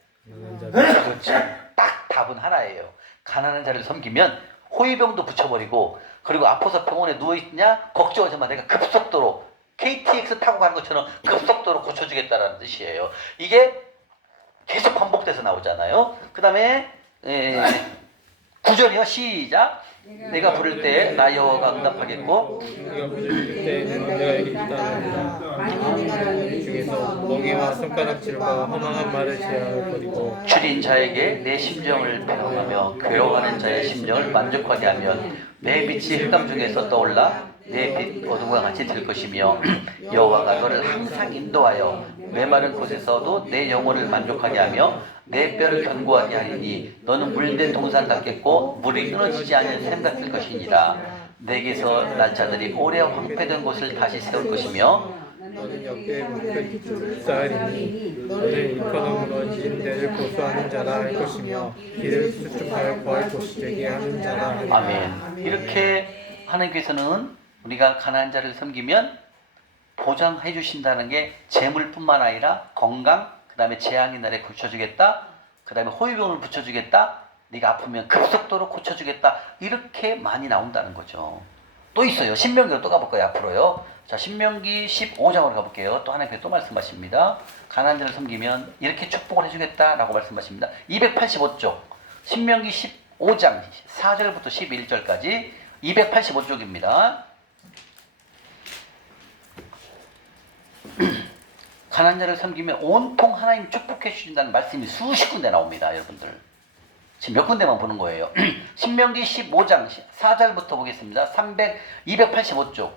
그렇죠. 딱 답은 하나예요. 가난한 자를 섬기면 호위병도 붙여버리고, 그리고 아파서 병원에 누워있냐? 걱정하지 마. 내가 급속도로 KTX 타고 가는 것처럼 급속도로 고쳐주겠다라는 뜻이에요. 이게 계속 반복돼서 나오잖아요. 그 다음에 9절이요. 시작. 내가 부를 때 나 여호와가 응답하겠고 네가 부를 때는 내가 여기 있다는 자 중에서 멍에와 손가락질과 허망한 말을 제하거리고 줄인 자에게 내 심정을 배웅하며 괴로워하는 자의 심정을 만족하게 하면 내 빛이 흑암 중에서 떠올라 내 빛 어둠과 같이 들 것이며 여호와가 너를 항상 인도하여 메마른 곳에서도 내 영혼을 만족하게 하며 내 뼈를 견고하게 하리니 너는 물된 동산 같겠고 물이 끊어지지 않는 샘 같을 것이니라. 내게서 난 자들이 오래 황폐된 곳을 다시 세울 것이며 너는 역대 목표 자리니 너는 일컬어 무너진 데를 고수하는 자라 할 것이며 길을 수축하여 구할 곳이 되게 하는 자라 하리라. 아멘. 이렇게 하나님께서는 우리가 가난한 자를 섬기면 보장해 주신다는 게 재물뿐만 아니라 건강, 그 다음에 재앙의 날에 고쳐주겠다, 그 다음에 호위병을 붙여주겠다, 네가 아프면 급속도로 고쳐주겠다, 이렇게 많이 나온다는 거죠. 또 있어요. 신명기로 또 가볼까요? 앞으로요. 자, 신명기 15장으로 가볼게요. 또 하나님께서 또 말씀하십니다. 가난한 자를 섬기면 이렇게 축복을 해주겠다라고 말씀하십니다. 285쪽 신명기 15장 4절부터 11절까지 285쪽입니다. 가난한 자를 섬기면 온통 하나님 축복해 주신다는 말씀이 수십 군데 나옵니다. 여러분들 지금 몇 군데만 보는 거예요. 신명기 15장 4절부터 보겠습니다. 285쪽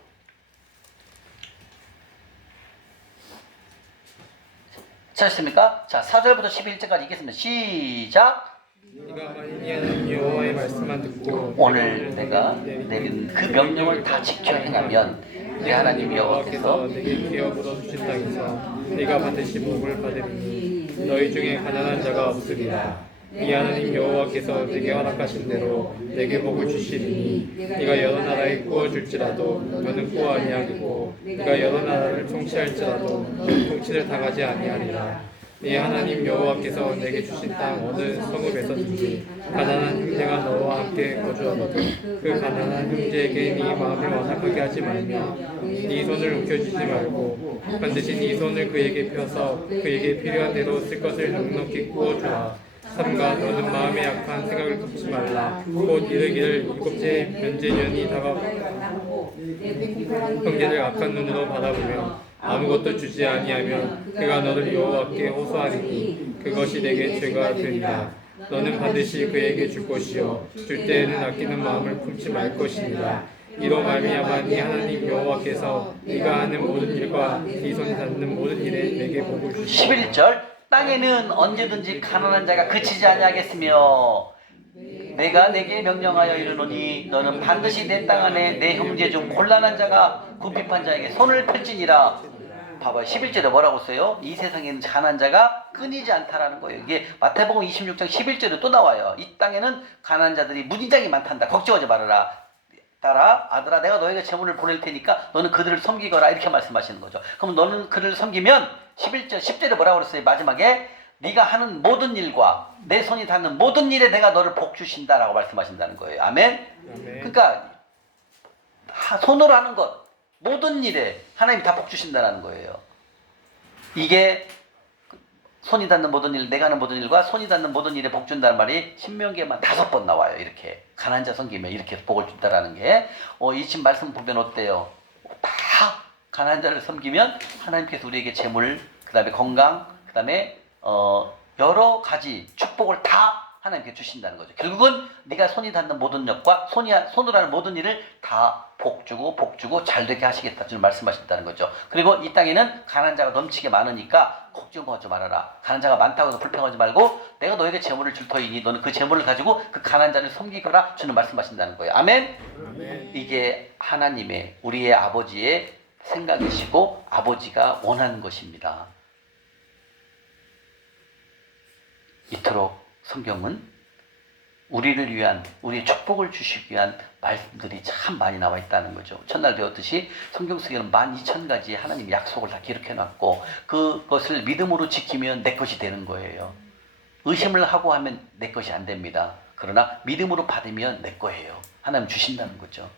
찾으십니까? 자, 4절부터 11절까지 읽겠습니다. 시작. 네가 만일 하나님 여호와의 말씀만 듣고 오늘 내가 내린 그 명령을 다 지켜 행하면 내 하나님 여호와께서 내게 기업으로 주신 땅에서 네가 반드시 복을 받으리니 너희 중에 가난한 자가 없으리라. 네 하나님 여호와께서 내게 허락하신 대로 내게 복을 주시리니 네가 여러 나라에 구워줄지라도 너는 구워 아니하겠고 네가 여러 나라를 통치할지라도 너는 통치를 당하지 아니하리라. 네 하나님 여호와께서 내게 주신 땅 어느 성읍에서든지 가난한 형제가 너와 함께 거주하거든 그 가난한 형제에게 네 마음을 완악하게 하지 말며 네 손을 움켜쥐지 말고 반드시 네 손을 그에게 펴서 그에게 필요한 대로 쓸 것을 넉넉히 구워주라. 삼가 너는 마음에 약한 생각을 품지 말라. 곧 이르기를 일곱째 면제년이 다가오고 형제를 악한 눈으로 바라보며 아무것도 주지 아니하면 그가 너를 여호와께 호소하리니 그것이 내게 죄가 되리라. 너는 반드시 그에게 줄 것이요 줄 때에는 아끼는 마음을 품지 말 것이니라. 이로 말미암아 네 하나님 여호와께서 네가 하는 모든 일과 네 손이 닿는 모든 일에 내게 복을 주시리라. 11절 땅에는 언제든지 가난한 자가 그치지 아니하겠으며 내가 내게 명령하여 이르노니 너는 반드시 내 땅 안에 내 형제 중 곤란한 자가 궁핍한 자에게 손을 펼지니라. 봐봐요. 11절에 뭐라고 써요? 이 세상에는 가난한 자가 끊이지 않다라는 거예요. 이게 마태복음 26장 11절에 또 나와요. 이 땅에는 가난한 자들이 무진장이 많단다. 걱정하지 말아라. 따라 아들아 내가 너에게 재물을 보낼 테니까 너는 그들을 섬기거라 이렇게 말씀하시는 거죠. 그럼 너는 그들을 섬기면 11절 10절에 뭐라고 그랬어요? 마지막에 네가 하는 모든 일과 내 손이 닿는 모든 일에 내가 너를 복 주신다라고 말씀하신다는 거예요. 아멘. 그러니까 손으로 하는 것 모든 일에 하나님이 다 복 주신다는 거예요. 이게 손이 닿는 모든 일, 내가 하는 모든 일과 손이 닿는 모든 일에 복 준다는 말이 신명기에만 5번 나와요. 이렇게 가난한 자 섬기면 이렇게 복을 준다라는 게 이 집 말씀 보면 어때요? 다 가난한 자를 섬기면 하나님께서 우리에게 재물, 그 다음에 건강, 그 다음에 여러 가지 축복을 다 하나님께 주신다는 거죠. 결국은 네가 손이 닿는 모든 역과 손으로 하는 모든 일을 다 복주고 잘 되게 하시겠다 줄 말씀하신다는 거죠. 그리고 이 땅에는 가난한 자가 넘치게 많으니까 걱정하지 말아라. 가난한 자가 많다고 해서 불평하지 말고 내가 너에게 재물을 줄 터이니 너는 그 재물을 가지고 그 가난한 자를 섬기거라 주는 말씀하신다는 거예요. 아멘? 아멘. 이게 하나님의 우리의 아버지의 생각이시고 아버지가 원하는 것입니다. 이토록 성경은 우리를 위한, 우리의 축복을 주시기 위한 말씀들이 참 많이 나와 있다는 거죠. 첫날 배웠듯이 성경 속에는 12,000가지의 하나님의 약속을 다 기록해 놨고 그것을 믿음으로 지키면 내 것이 되는 거예요. 의심을 하고 하면 내 것이 안 됩니다. 그러나 믿음으로 받으면 내 거예요. 하나님 주신다는 거죠.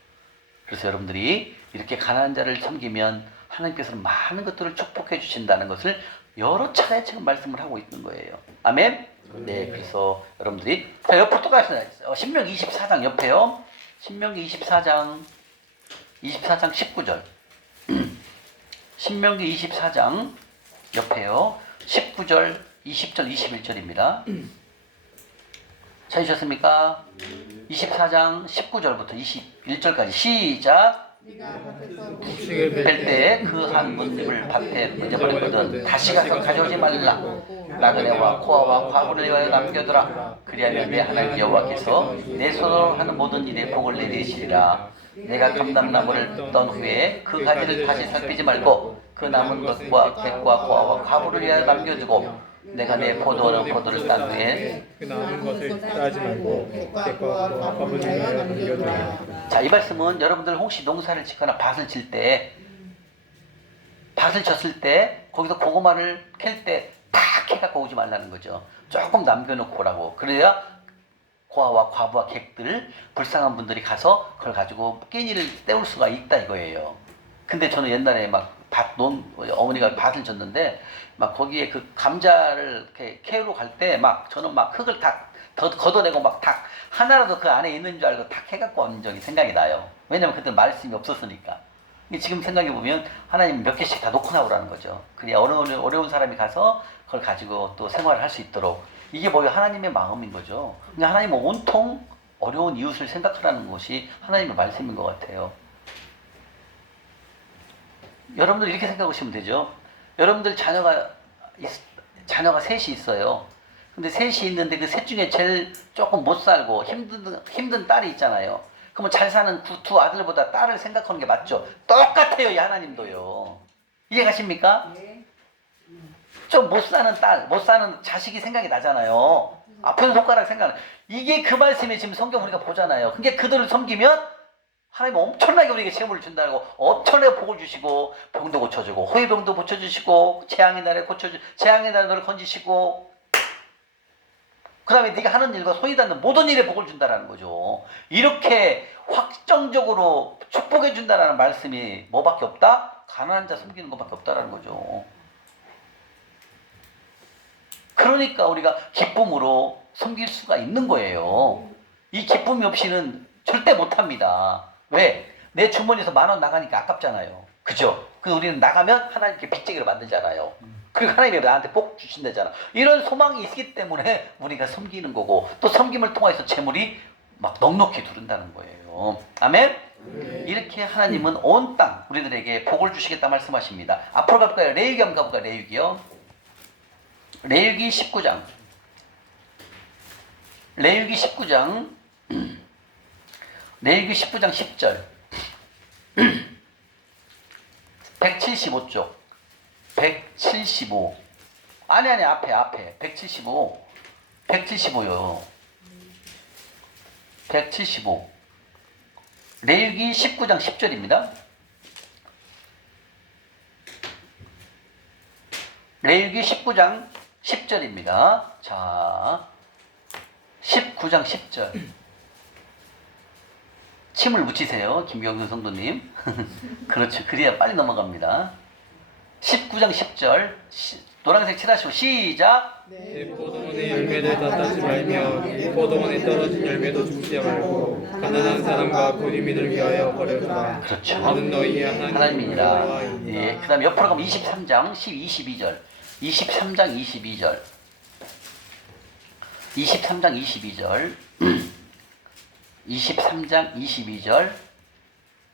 그래서 여러분들이 이렇게 가난한 자를 섬기면 하나님께서는 많은 것들을 축복해 주신다는 것을 여러 차례 지금 말씀을 하고 있는 거예요. 아멘? 네, 그래서 여러분들이 자 옆으로 또 가시나요? 신명기 24장 옆에요. 신명기 24장 19절 신명기 24장 옆에요. 19절 20절 21절입니다. 찾으셨습니까? 24장 19절부터 21절까지 시작. 곡식을 뺄 때 그 한 문집을 밭에 던져버렸거든 다시 가서 가져오지 말라. 나그네와 코아와 과부를 위하여 남겨두라. 그리하면 내 하나님 여호와께서 내 손으로 하는 모든 일에 복을 내리시리라. 내가 감람나무를 떤 후에 그 가지를 다시 살피지 말고 그 남은 것과 객과 코아와 과부를 위하여 남겨두고 내가 내 포도원은 포도를 딴 후에 그 남은 것을 따지 말고 객과 과부를 위하여 남겨두라. 자, 이 말씀은 여러분들 혹시 농사를 짓거나 밭을 칠 때 밭을 쳤을 때 거기서 고구마를 캘 때 다 캐갖고 오지 말라는 거죠. 조금 남겨놓고 오라고. 그래야 고아와 과부와 객들 불쌍한 분들이 가서 그걸 가지고 끼니를 때울 수가 있다 이거예요. 근데 저는 옛날에 어머니가 밭을 졌는데 막 거기에 그 감자를 이렇게 캐러 갈 때 막 저는 막 흙을 다 걷어내고 막 다 하나라도 그 안에 있는 줄 알고 다 캐갖고 온 적이 생각이 나요. 왜냐면 그때 말씀이 없었으니까. 지금 생각해보면 하나님 몇 개씩 다 놓고 나오라는 거죠. 그래야 어려운 사람이 가서 그걸 가지고 또 생활을 할 수 있도록. 이게 뭐예요? 하나님의 마음인 거죠. 그냥 하나님은 온통 어려운 이웃을 생각하라는 것이 하나님의 말씀인 것 같아요. 여러분들 이렇게 생각하시면 되죠. 여러분들 자녀가 셋이 있어요. 근데 셋이 있는데 그 셋 중에 제일 조금 못 살고 힘든 딸이 있잖아요. 그러면 잘 사는 두 아들보다 딸을 생각하는 게 맞죠? 똑같아요, 이 하나님도요. 이해가십니까? 좀 못 사는 딸, 못 사는 자식이 생각이 나잖아요. 아픈 손가락 생각나. 이게 그 말씀이 지금 성경 우리가 보잖아요. 그게 그들을 섬기면 하나님 엄청나게 우리에게 재물을 준다고 엄청나게 복을 주시고 병도 고쳐주고 호위병도 고쳐주시고 재앙의 날에 재앙의 날에 너를 건지시고 그 다음에 네가 하는 일과 손이 닿는 모든 일에 복을 준다라는 거죠. 이렇게 확정적으로 축복해 준다라는 말씀이 뭐밖에 없다? 가난한 자 섬기는 것밖에 없다라는 거죠. 그러니까 우리가 기쁨으로 섬길 수가 있는 거예요. 이 기쁨이 없이는 절대 못합니다. 왜? 내 주머니에서 10,000원 나가니까 아깝잖아요. 그죠? 그래서 우리는 나가면 하나님께 빚쟁이를 만들잖아요. 그리고 하나님이 나한테 복 주신다잖아. 이런 소망이 있기 때문에 우리가 섬기는 거고 또 섬김을 통해서 재물이 막 넉넉히 두른다는 거예요. 아멘? 이렇게 하나님은 온 땅 우리들에게 복을 주시겠다 말씀하십니다. 앞으로 가볼까요? 레위기 한번 가볼까요? 레위기요. 레위기 19장. 레위기 19장 10절 175쪽 175 아니 앞에 175요 175 레위기 19장 10절입니다. 레위기 19장 10절입니다. 자, 19장 10절. 침을 묻히세요, 김경준 성도님. 그렇죠. 그래야 빨리 넘어갑니다. 19장 10절. 노란색 칠하시고 시작. 내 포도원의 열매를 다 따지 말며 이 포도원에 떨어진 열매도 줍지 말고 가난한 사람과 고리민을 위하여 버려두라. 그렇죠. 나는 너희의 하나님이니라. 하나님이니라. 예, 그 다음에 옆으로 가면 23장 22절. 23장 22절. 23장 22절. 23장 22절.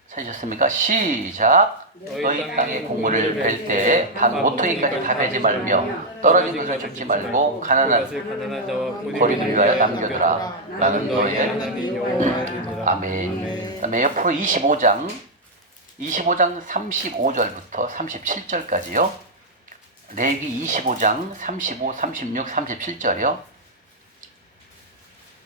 찾으셨습니까? 시작. 너희 땅의 곡물을 벨 때에 단 모퉁이까지 다 베지 말며 떨어진 것을 줍지 말고 가난한 고리를 위하여 남겨두라. 나는 너희의 하나님 여호와이니라. 아멘. 그다음에 옆으로 25장 35절부터 37절까지요. 레위기 25장 35, 36, 37절이요.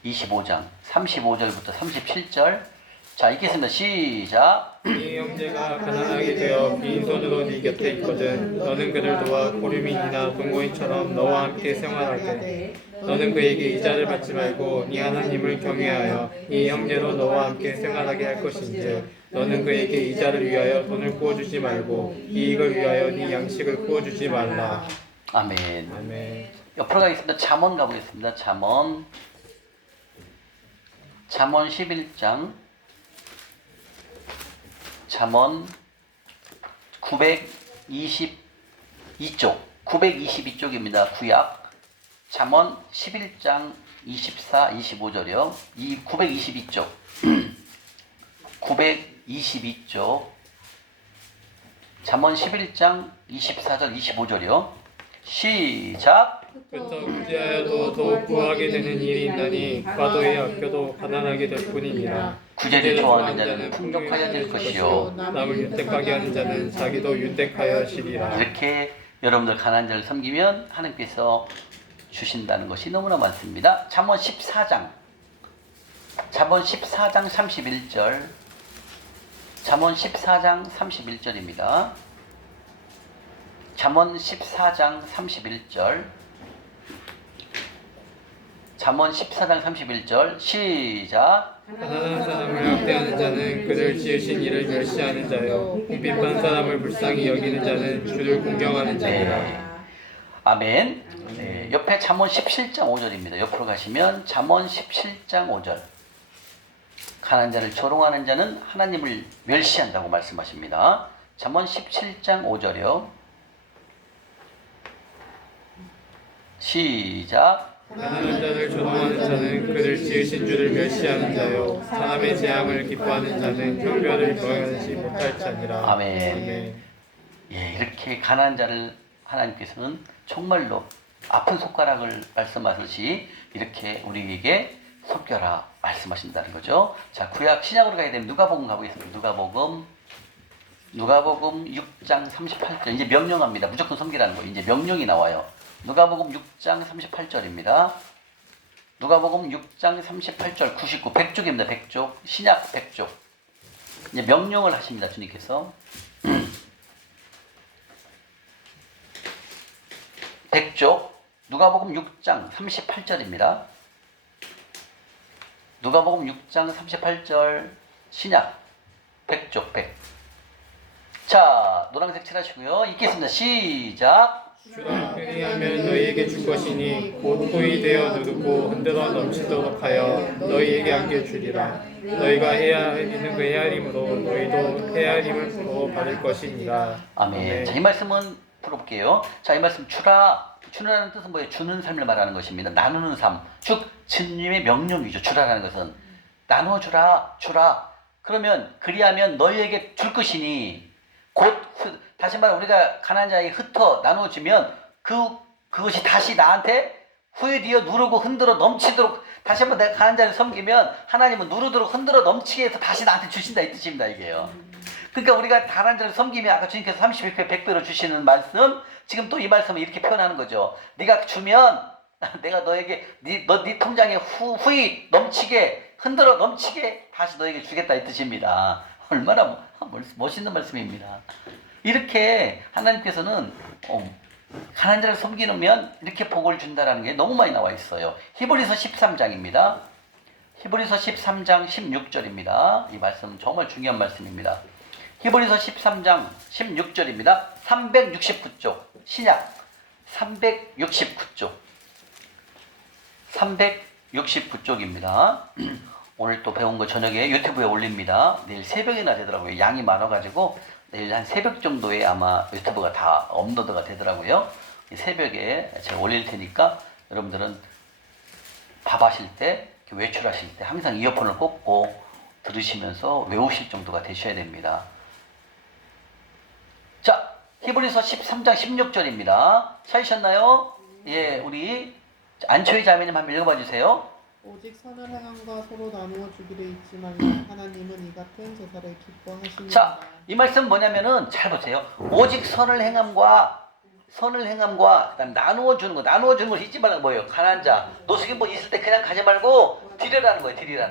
25장 35절부터 37절. 자, 읽겠습니다. 시작. 네 형제가 가난하게 되어 빈손으로 네 곁에 있거든 너는 그를 도와 고리민이나 동거인처럼 너와 함께 생활하게. 너는 그에게 이자를 받지 말고 네 하나님을 경외하여 네 형제로 너와 함께 생활하게 할 것인지 너는 그에게 이자를 위하여 돈을 구워주지 말고 이익을 위하여 네 양식을 구워주지 말라. 아멘. 아멘. 옆으로 가겠습니다. 잠언 가보겠습니다. 잠언 11장 잠언 922쪽 922쪽입니다. 구약 잠언 11장 24, 25절이요. 이 922쪽 922쪽 잠언 11장 24절 25절이요. 시작. 그렇다 구제하여도 더욱 구하게 되는 일이 있나니 과도에 아껴도 가난하게 될 뿐이니라. 구제를 좋아하는 자는 풍족하여 될 것이요. 남을 윤택하게 하는 자는 자기도 윤택하여 하시리라. 이렇게 여러분들 가난한 자를 섬기면 하나님께서 주신다는 것이 너무나 많습니다. 잠언 14장 31절 잠언 14장 31절입니다. 잠언 14장 31절 잠언 14장 31절 시작. 가난한 사람을 학대하는 자는 그를 지으신 이를 멸시하는 자요 궁핍한 사람을 불쌍히 여기는 자는 주를 공경하는 자니라. 네. 아멘. 네. 옆에 잠언 17장 5절입니다. 옆으로 가시면 잠언 17장 5절. 가난한 자를 조롱하는 자는 하나님을 멸시한다고 말씀하십니다. 잠언 17장 5절이요. 시작. 가난한 자를 조롱하는 자는 그를 지으신 주를 멸시하는 자요 사람의 재앙을 기뻐하는 자는 형별을 명하지 못할 자니라. 아멘. 아멘. 예, 이렇게 가난한 자를 하나님께서는 정말로 아픈 손가락을 말씀하듯이 이렇게 우리에게 섬겨라 말씀하신다는 거죠. 자, 구약 신약으로 가야 되면 누가복음 가보겠습니다. 누가복음 6장 38절. 이제 명령합니다. 무조건 섬기라는 거. 이제 명령이 나와요. 누가복음 6장 38절입니다. 누가복음 6장 38절 99 100쪽입니다. 100쪽. 신약 100쪽. 이제 명령을 하십니다. 주님께서. 100쪽. 누가복음 6장 38절입니다. 누가복음 6장 38절 신약 100쪽 100. 자, 노란색 칠하시고요. 읽겠습니다. 시작. 주라 편히하면 너희에게 줄 것이니 곧 호의 되어 누르고 흔들어 넘치도록 하여 너희에게 안겨주리라. 너희가 헤아리는 그 헤아림으로 너희도 헤아림을 부어 받을 것이니라. 아멘. 자, 이 말씀은 풀어볼게요. 자, 이 말씀 주라는 뜻은 뭐예요? 주는 삶을 말하는 것입니다. 나누는 삶. 즉 주님의 명령이죠. 주라라는 것은 나눠주라, 주라. 그러면 그리하면 너희에게 줄 것이니 곧 다시 말해 우리가 가난한 자에게 흩어 나눠주면 그것이 다시 나한테 후회되어 누르고 흔들어 넘치도록 다시 한번 내가 가난한 자를 섬기면 하나님은 누르도록 흔들어 넘치게 해서 다시 나한테 주신다 이 뜻입니다. 이게요. 그러니까 우리가 가난한 자를 섬기면 아까 주님께서 31배 100배로 주시는 말씀 지금 또 이 말씀을 이렇게 표현하는 거죠. 네가 주면 내가 너에게 네 통장에 후이 넘치게 흔들어 넘치게 다시 너에게 주겠다 이 뜻입니다. 얼마나 멋있는 말씀입니다. 이렇게 하나님께서는 가난한 자를 섬기면 이렇게 복을 준다라는 게 너무 많이 나와 있어요. 히브리서 13장입니다. 히브리서 13장 16절입니다. 이 말씀 정말 중요한 말씀입니다. 히브리서 13장 16절입니다. 369쪽 신약 369쪽 369쪽입니다. 오늘 또 배운 거 저녁에 유튜브에 올립니다. 내일 새벽이나 되더라고요. 양이 많아가지고 내일 한 새벽 정도에 아마 유튜브가 다 업로드가 되더라고요. 새벽에 제가 올릴 테니까 여러분들은 밥하실 때, 외출하실 때 항상 이어폰을 꽂고 들으시면서 외우실 정도가 되셔야 됩니다. 자, 히브리서 13장 16절입니다. 찾으셨나요? 예, 우리 안초희 자매님 한번 읽어봐 주세요. 오직 선을 행함과 서로 나누어 주기를 잊지 말라. 하나님은 이 같은 제사를 기뻐하시니라. 자, 이 말씀 뭐냐면은 잘 보세요. 오직 선을 행함과 그다음 나누어 주는 거 잊지 말라는 거예요. 가난한 자, 노숙인분 있을 때 그냥 가지 말고 드리라는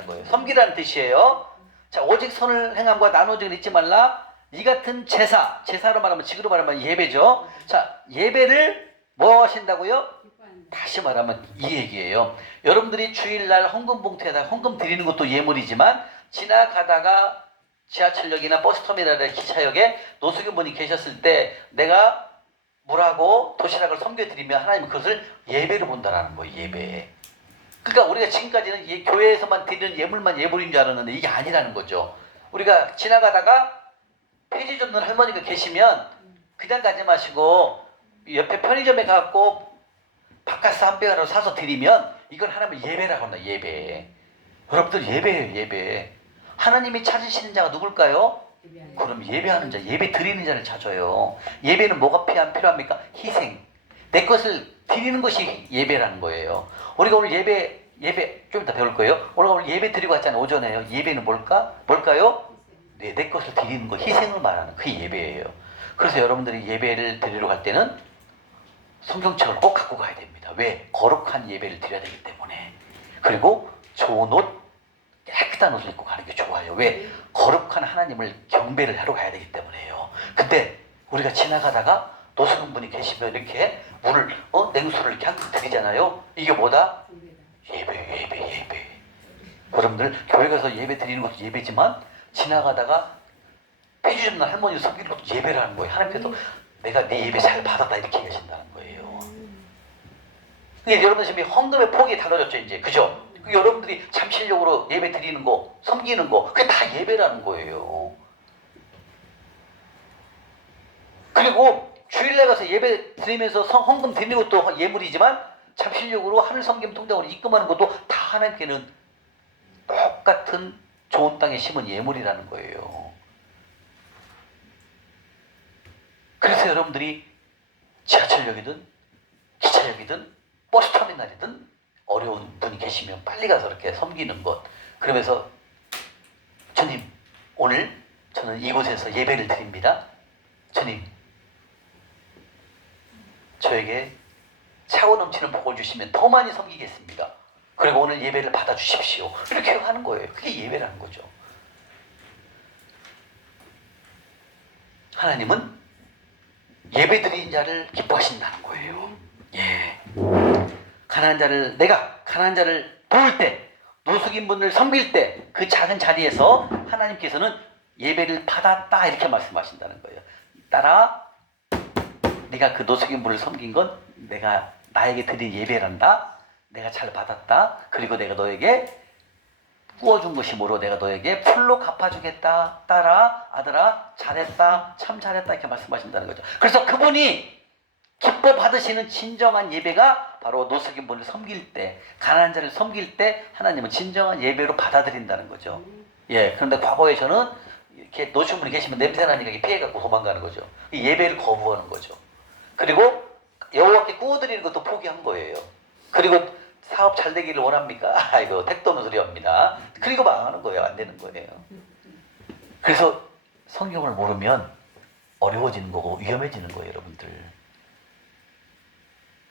거예요. 섬기라는 뜻이에요. 자, 오직 선을 행함과 나누어 주기를 잊지 말라. 이 같은 제사로 말하면 지금으로 말하면 예배죠. 자, 예배를 뭐 하신다고요? 다시 말하면 이 얘기예요. 여러분들이 주일날 헌금 봉투에다 헌금 드리는 것도 예물이지만 지나가다가 지하철역이나 버스터미널이나 기차역에 노숙인분이 계셨을 때 내가 물하고 도시락을 섬겨드리면 하나님은 그것을 예배로 본다라는 거예요. 예배. 그러니까 우리가 지금까지는 교회에서만 드리는 예물만 예물인 줄 알았는데 이게 아니라는 거죠. 우리가 지나가다가 폐지 줍는 할머니가 계시면 그냥 가지 마시고 옆에 편의점에 가고 바카스 한 병을 사서 드리면 이건 하나님의 예배라고 합니다. 예배. 여러분들 예배예요. 예배. 하나님이 찾으시는 자가 누굴까요? 그럼 예배하는 자, 예배 드리는 자를 찾아요. 예배는 뭐가 필요합니까? 희생. 내 것을 드리는 것이 예배라는 거예요. 우리가 오늘 예배 좀 이따 배울 거예요. 오늘 예배 드리고 왔잖아요. 오전에요. 예배는 뭘까요? 네, 내 것을 드리는 거, 희생을 말하는 그게 예배예요. 그래서 여러분들이 예배를 드리러 갈 때는 성경책을 꼭 갖고 가야 됩니다. 왜? 거룩한 예배를 드려야 되기 때문에. 그리고 좋은 옷, 깨끗한 옷을 입고 가는 게 좋아요. 왜? 거룩한 하나님을 경배를 하러 가야 되기 때문에요. 근데 우리가 지나가다가 노숙인분이 계시면 이렇게 물을, 냉수를 이렇게 한 컵 드리잖아요. 이게 뭐다? 예배. 여러분들 교회 가서 예배 드리는 것도 예배지만 지나가다가 폐지 줍는 할머니 섬기는 것도 예배라는 거예요. 하나님께서 내가 네 예배 잘 받았다 이렇게 얘기하신다는 거예요. 그러니까 여러분들 지금 헌금의 폭이 달라졌죠 이제. 그죠? 여러분들이 잠시적으로 예배 드리는 거, 섬기는 거, 그게 다 예배라는 거예요. 그리고 주일날 가서 예배 드리면서 헌금 드리는 것도 예물이지만 잠시적으로 하늘 섬김 통장으로 입금하는 것도 다 하나님께는 똑같은 좋은 땅에 심은 예물이라는 거예요. 그래서 여러분들이 지하철역이든 기차역이든 버스터미널이든 어려운 분이 계시면 빨리 가서 이렇게 섬기는 것. 그러면서 주님, 오늘 저는 이곳에서 예배를 드립니다. 주님, 저에게 차고 넘치는 복을 주시면 더 많이 섬기겠습니다. 그리고 오늘 예배를 받아주십시오. 이렇게 하는 거예요. 그게 예배라는 거죠. 하나님은 예배 드린 자를 기뻐하신다는 거예요. 예. 내가 가난한 자를 도울 때, 노숙인분을 섬길 때, 그 작은 자리에서 하나님께서는 예배를 받았다 이렇게 말씀하신다는 거예요. 따라 네가 그 노숙인분을 섬긴 건 내가 나에게 드린 예배란다. 내가 잘 받았다. 그리고 내가 너에게 구워준 것이 뭐로 내가 너에게 풀로 갚아주겠다. 딸아, 아들아, 잘했다. 참 잘했다. 이렇게 말씀하신다는 거죠. 그래서 그분이 기뻐 받으시는 진정한 예배가 바로 노숙인분을 섬길 때, 가난한 자를 섬길 때 하나님은 진정한 예배로 받아들인다는 거죠. 예, 그런데 과거에 저는 이렇게 노숙인분이 계시면 냄새 나니까 피해갖고 도망가는 거죠. 이 예배를 거부하는 거죠. 그리고 여호와께 구워드리는 것도 포기한 거예요. 그리고 사업 잘 되기를 원합니까? 아이고, 택도 없는 소리 합니다. 그리고 망하는 거예요. 안 되는 거예요. 그래서 성경을 모르면 어려워지는 거고 위험해지는 거예요, 여러분들.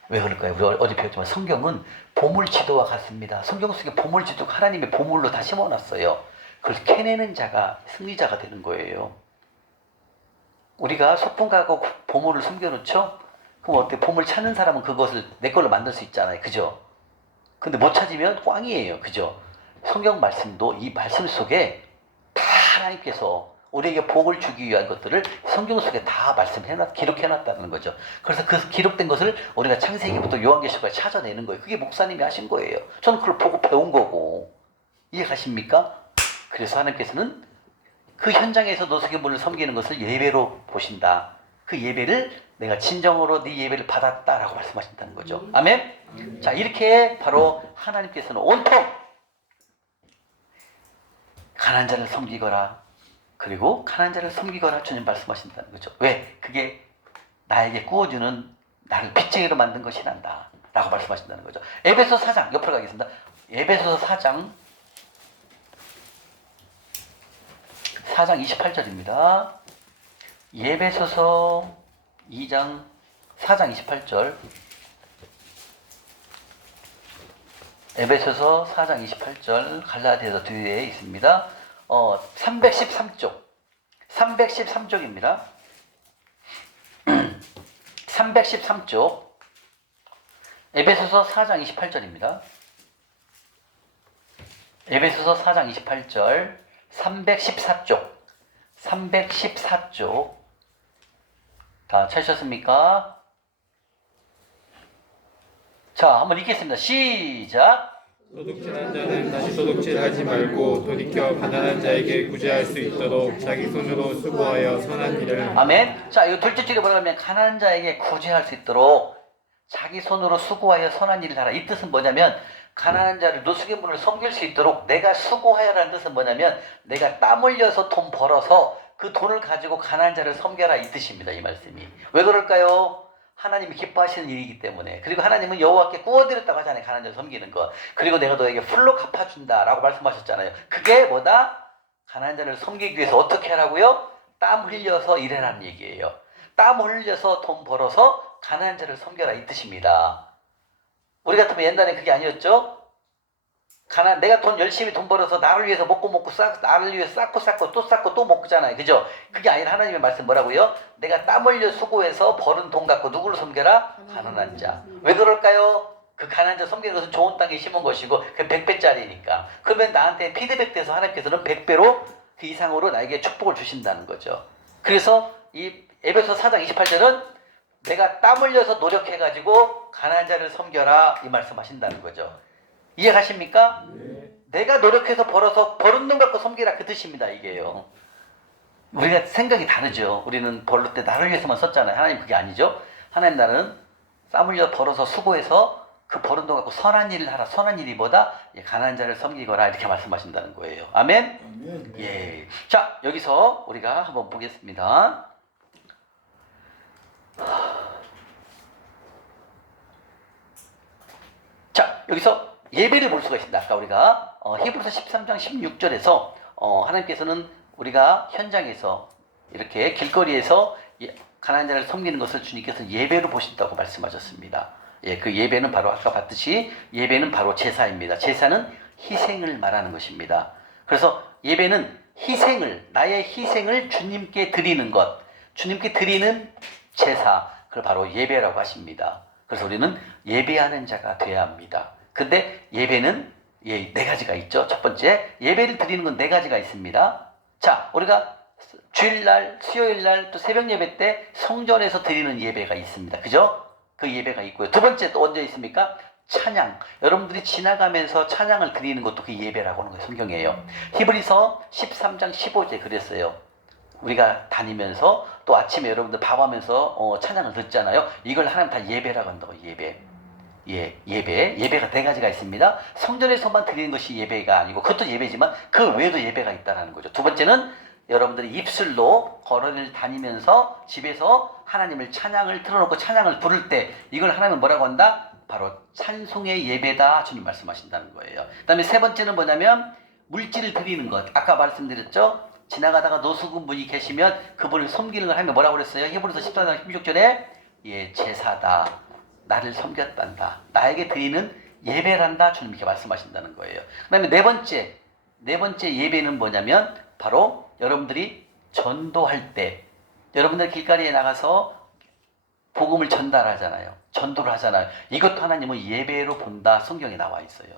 왜 그럴까요? 우리 어제 배웠지만 성경은 보물지도와 같습니다. 성경 속에 보물지도가 하나님의 보물로 다 심어놨어요. 그걸 캐내는 자가 승리자가 되는 거예요. 우리가 소풍 가고 보물을 숨겨놓죠? 그럼 어때? 보물 찾는 사람은 그것을 내 걸로 만들 수 있잖아요. 그죠? 근데 못 찾으면 꽝이에요. 그죠? 성경 말씀도 이 말씀 속에 다 하나님께서 우리에게 복을 주기 위한 것들을 성경 속에 다 기록해놨다는 거죠. 그래서 그 기록된 것을 우리가 창세기부터 요한계시록까지 찾아내는 거예요. 그게 목사님이 하신 거예요. 저는 그걸 보고 배운 거고. 이해가십니까? 그래서 하나님께서는 그 현장에서 노숙의 문을 섬기는 것을 예배로 보신다. 그 예배를 내가 진정으로 네 예배를 받았다라고 말씀하신다는 거죠. 아멘? 자, 이렇게 바로 하나님께서는 온통 가난한 자를 섬기거라. 그리고 가난한 자를 섬기거라 주님 말씀하신다는 거죠. 왜? 그게 나에게 구워주는 나를 빚쟁이로 만든 것이란다 라고 말씀하신다는 거죠. 에베소 4장 옆으로 가겠습니다. 에베소 4장 28절입니다. 에베소서 4장 28절. 에베소서 4장 28절 갈라디아서 뒤에 있습니다. 313쪽. 313쪽입니다. 313쪽. 에베소서 4장 28절입니다. 에베소서 4장 28절 314쪽. 314쪽. 다 찾으셨습니까? 자, 한번 읽겠습니다. 시작. 도둑질한 자는 다시 도둑질하지 말고 돌이켜 가난한 자에게 구제할 수 있도록 자기 손으로 수고하여 선한 일을. 아멘. 자, 이거 둘째 줄에 뭐라고 하면 가난한 자에게 구제할 수 있도록 자기 손으로 수고하여 선한 일을 하라. 이 뜻은 뭐냐면 가난한 자를 노숙의 문을 섬길 수 있도록 내가 수고하여라는 뜻은 뭐냐면 내가 땀 흘려서 돈 벌어서 그 돈을 가지고 가난한 자를 섬겨라 이 뜻입니다. 이 말씀이. 왜 그럴까요? 하나님이 기뻐하시는 일이기 때문에. 그리고 하나님은 여호와께 구워드렸다고 하잖아요. 가난한 자를 섬기는 것. 그리고 내가 너에게 풀로 갚아준다 라고 말씀하셨잖아요. 그게 뭐다? 가난한 자를 섬기기 위해서 어떻게 하라고요? 땀 흘려서 일해라는 얘기예요. 땀 흘려서 돈 벌어서 가난한 자를 섬겨라 이 뜻입니다. 우리 같으면 옛날에 그게 아니었죠? 내가 열심히 돈 벌어서 나를 위해서 먹고 나를 위해서 쌓고 또 먹잖아요. 그죠? 그게 아니라 하나님의 말씀 뭐라고요? 내가 땀 흘려 수고해서 벌은 돈 갖고 누구를 섬겨라? 가난한 자. 왜 그럴까요? 그 가난한 자 섬기는 것은 좋은 땅에 심은 것이고 그 100배짜리니까. 그러면 나한테 피드백 돼서 하나님께서는 100배로 그 이상으로 나에게 축복을 주신다는 거죠. 그래서 이 에베소 4장 28절은 내가 땀 흘려서 노력해가지고 가난한 자를 섬겨라 이 말씀하신다는 거죠. 이해가십니까? 네. 내가 노력해서 버는 돈 갖고 섬기라 그 뜻입니다. 이게요. 우리가 생각이 다르죠. 우리는 벌을 때 나를 위해서만 썼잖아요. 하나님 그게 아니죠. 하나님 나라는 땀 흘려 벌어서 수고해서 그 버는 돈 갖고 선한 일을 하라. 선한 일이 뭐다? 가난한 자를 섬기거라 이렇게 말씀하신다는 거예요. 아멘? 아멘. 예. 자, 여기서 우리가 한번 보겠습니다. 자, 여기서 예배를 볼 수가 있습니다. 아까 우리가 히브리서 13장 16절에서 하나님께서는 우리가 현장에서 이렇게 길거리에서 가난한 자를 섬기는 것을 주님께서 예배로 보신다고 말씀하셨습니다. 예, 그 예배는 바로 아까 봤듯이 예배는 바로 제사입니다. 제사는 희생을 말하는 것입니다. 그래서 예배는 나의 희생을 주님께 드리는 것, 주님께 드리는 제사, 그걸 바로 예배라고 하십니다. 그래서 우리는 예배하는 자가 되어야 합니다. 근데 예배는 네 가지가 있죠. 첫 번째, 예배를 드리는 건 네 가지가 있습니다. 자, 우리가 주일날, 수요일날, 또 새벽 예배 때 성전에서 드리는 예배가 있습니다. 그죠? 그 예배가 있고요. 두 번째 또 언제 있습니까? 찬양. 여러분들이 지나가면서 찬양을 드리는 것도 그 예배라고 하는 거예요. 성경이에요. 히브리서 13장 15절에 그랬어요. 우리가 다니면서 또 아침에 여러분들 밥하면서 찬양을 듣잖아요. 이걸 하나님 다 예배라고 한다고. 예배가 네 가지가 있습니다. 성전에서만 드리는 것이 예배가 아니고 그것도 예배지만 그 외에도 예배가 있다는 거죠. 두 번째는 여러분들이 입술로 걸어를 다니면서 집에서 하나님을 찬양을 틀어놓고 찬양을 부를 때 이걸 하나님은 뭐라고 한다? 바로 찬송의 예배다 주님 말씀하신다는 거예요. 그 다음에 세 번째는 뭐냐면 물질을 드리는 것. 아까 말씀드렸죠? 지나가다가 노숙인 분이 계시면 그분을 섬기는 걸 하면 뭐라고 그랬어요? 히브리서 14장 16절에 제사다. 나를 섬겼단다. 나에게 드리는 예배란다. 주님 이렇게 말씀하신다는 거예요. 그 다음에 네 번째 예배는 뭐냐면 바로 여러분들이 전도할 때 여러분들 길거리에 나가서 복음을 전달하잖아요. 전도를 하잖아요. 이것도 하나님은 예배로 본다 성경에 나와 있어요.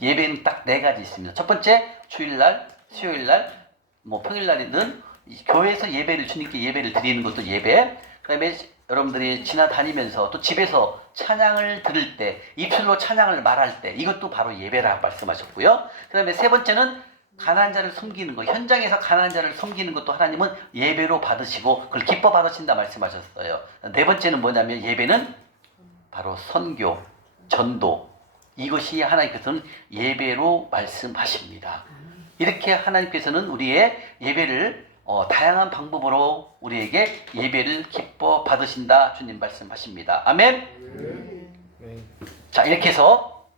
예배는 딱 4가지 있습니다. 첫 번째 주일날, 수요일날, 뭐 평일날이든 교회에서 예배를 주님께 예배를 드리는 것도 예배. 그다음에 여러분들이 지나다니면서 또 집에서 찬양을 들을 때 입술로 찬양을 말할 때 이것도 바로 예배라고 말씀하셨고요. 그다음에 세 번째는 가난한 자를 섬기는 것, 현장에서 가난한 자를 섬기는 것도 하나님은 예배로 받으시고 그걸 기뻐 받으신다 말씀하셨어요. 네 번째는 뭐냐면 예배는 바로 선교, 전도, 이것이 하나님께서는 예배로 말씀하십니다. 이렇게 하나님께서는 우리의 예배를 다양한 방법으로 우리에게 예배를 기뻐 받으신다 주님 말씀하십니다. 아멘. 네. 자, 이렇게 해서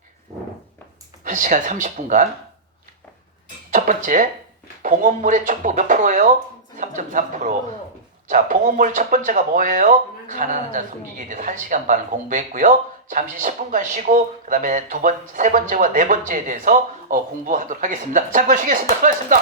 1시간 30분간 첫 번째 봉헌물의 축복 몇 프로예요? 3.3%. 자, 봉헌물 첫 번째가 뭐예요? 가난한 자 섬기기에 대해서 1시간 반을 공부했고요. 잠시 10분간 쉬고 그 다음에 세 번째와 네 번째에 대해서 공부하도록 하겠습니다. 잠깐 쉬겠습니다. 수고하셨습니다.